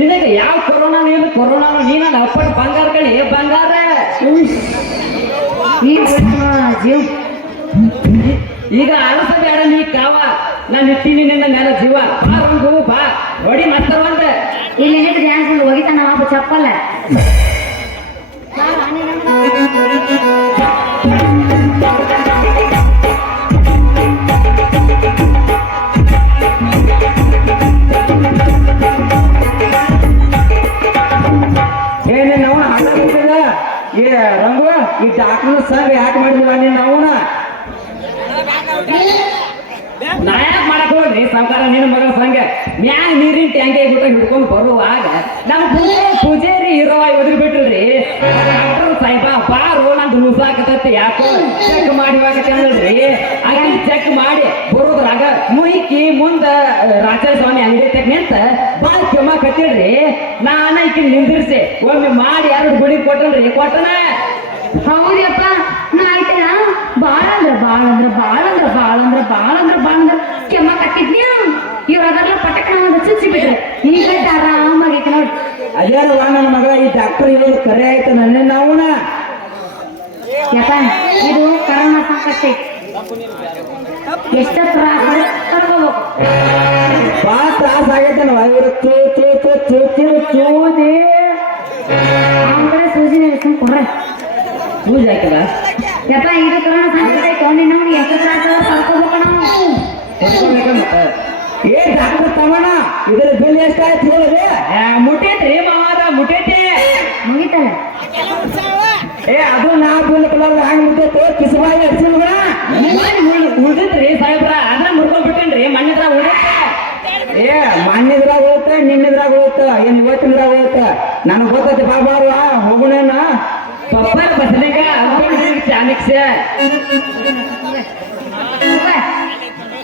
ನಿನಗೆ ಯಾವ ಕೊರೋನಾ ನೀನು ಕೊರೋನಾನು ನೀ ನನ್ನ ಅಪ್ಪಟ ಬಂಗಾರ ಕಣಿ ಬಂಗಾರ. ಜೀವ ಈಗ ಅರಸ ಬೇಡ ನೀ ಕಾವ. ನಾನು ಇಟ್ಟಿನಿ ನಿನ್ನ ಮೇಲೆ ಜೀವ. ಬಾ ರಂಗು ಬಾ, ಹೊಡಿ ಮಾಸ್ತರ ಒಂದ. ಇಲ್ಲಿ ಡ್ಯಾನ್ಸ್ ಹೋಗಿತಾನ ಅಪ್ಪ ಚಪ್ಪಲ್ಲ. ಏನೇ ನಾವು ಹಾಕಿದ ಏ ರಂಗು ಈ ಡಾಕ್ಟರ್ ಸರ್ ಯಾಕೆ ಮಾಡಿದಿಲ್ಲ ನೀನು ಅವನ ನಾ ಯಾಕೆ ಮಾಡಕ್ ಹೋಗ್ರಿ ಸರ್ಕಾರ ನಿನ್ನ ಮಗಳ ಸಂಘ ಮ್ಯಾಗ ನೀರಿನ ಟ್ಯಾಂಕಿ ಹಿಡ್ಕೊಂಡು ಬರುವಾಗ ನಮ್ಮ ಪೂಜಾರಿ ಇರೋ ಒದರಿ ಬಿಟ್ರಿ. ಡಾಕ್ಟರ್ ಸಾಹೇಬ ಬಾರು ನಂದು ನುಸಾಕತೈತಿ ಯಾಕೋ ಚೆಕ್ ಮಾಡಿವಾಗತ್ತೆ ಅಂದ್ರಿ. ಆಕಿ ಚೆಕ್ ಮಾಡಿ ಬರೋದ್ರಾಗ ಮುಯ್ಕಿ ಮುಂದ ರಾಜ ಸ್ವಾಮಿ ಅಂಗಡಿ ತೆಗ್ ನಿಂತ ಬಾಳ ಕೆಮ್ಮ ಕತ್ತಿಡ್ರಿ. ನಾನ ಈಕಿ ನಿಂದಿರ್ಸಿ ಒಮ್ಮೆ ಮಾಡಿ 2 ಗುಡಿ ಕೊಟ್ಟಲ್ರಿ. ಕೊಟ್ಟನ ಹೌದಪ್ಪ ನಾ ಆಯ್ತಲ್ಲ ಬಾಳ ಅಂದ್ರ ಕೆಮ್ಮ ಕಟ್ಟಿದ್ನಿ. ಇವ್ರದೆಲ್ಲ ಪಟಕ ಚುಚ್ಚಿ ಬಿಟ್ರಿ. ಈಗ ಆರಾಮಾಗೈತೆ ನೋಡಿ. ಅದ್ಯಾರವ್ವ ನನ್ನ ಮಗ ಈ ಡಾಕ್ಟರ್ ಹೇಳೋದು ಕರೆ ಆಯ್ತು ನನ್ನ ನಾವುನ ಯಪ್ಪ ಇದು ಕರೋನಾ ಸಂಕಷ್ಟ ಎಷ್ಟ ಕರ್ಕೋಬೇಕು ಬಾ ತ್ರಾಸ ಆಗೈತೆ ಇವರು ಚೂತಿ ಅವನ ಕಡೆ ಸೂಜಿನ ಸುಮ್ ಕೊಡ್ರೆ ಪೂಜೆ ಹಾಕಿಲ್ಲ ಯಪ್ಪ ಇದು ಕರೋನಾ ಸಂಕಷ್ಟ ಐತೆ ನಿನ್ನ ಎಷ್ಟು ತ್ರಾಸ ಕರ್ಕೋಬೇಕು ನಾವು ಏ ಡಾಕ್ಟರ್ ತಗೋಣ ಇದರ ಬಿಲ್ ಎಷ್ಟಾಯ್ತು ಹೇಳದೆ ಮುಟ್ಟೈತ್ರಿ ಮಾವಾರ ಮುಟ್ಟೈತಿ ಮುಗಿತಲ್ಲ ಏ ಅದು ನಾ ಬಿಲ್ ಕಲರ್ ಹಂಗ ಮುಟ್ಟೈತೆ ಕಿಸಬಾಯಿ ಅಡ್ಸಿಲ್ಗಳ ಉಳ್ದಿತ್ರಿ ಸಾಹೇಬ್ರ ಅದ್ರ ಮುರ್ಕೊಂಡ್ಬಿಟ್ಟೇನ್ರಿ ಮಣ್ಣಿದ್ರಾಗ ಉಳಿತ ಏ ಮಣ್ಣಿದ್ರಾಗ ಹೋಗುತ್ತೆ ನಿನ್ನಿದ್ರಾಗ ಹೋಗುತ್ತೆ ಏನ್ ಇವತ್ತಿನದ್ರಾಗ ಹೋಗುತ್ತೆ ನನಗ್ ಗೊತ್ತೈತಿ ಬಾಬಾರು ಹೋಗುಣೇನ ಪಪ್ಪಾರ ಬಸಲಿಗ ಚಾನಿಕ್ಸ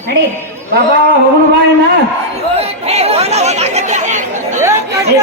ನಡಿ ಬಾಬಾ ಹೋಗುಣ ಬಾ ಏನ ನಡಿ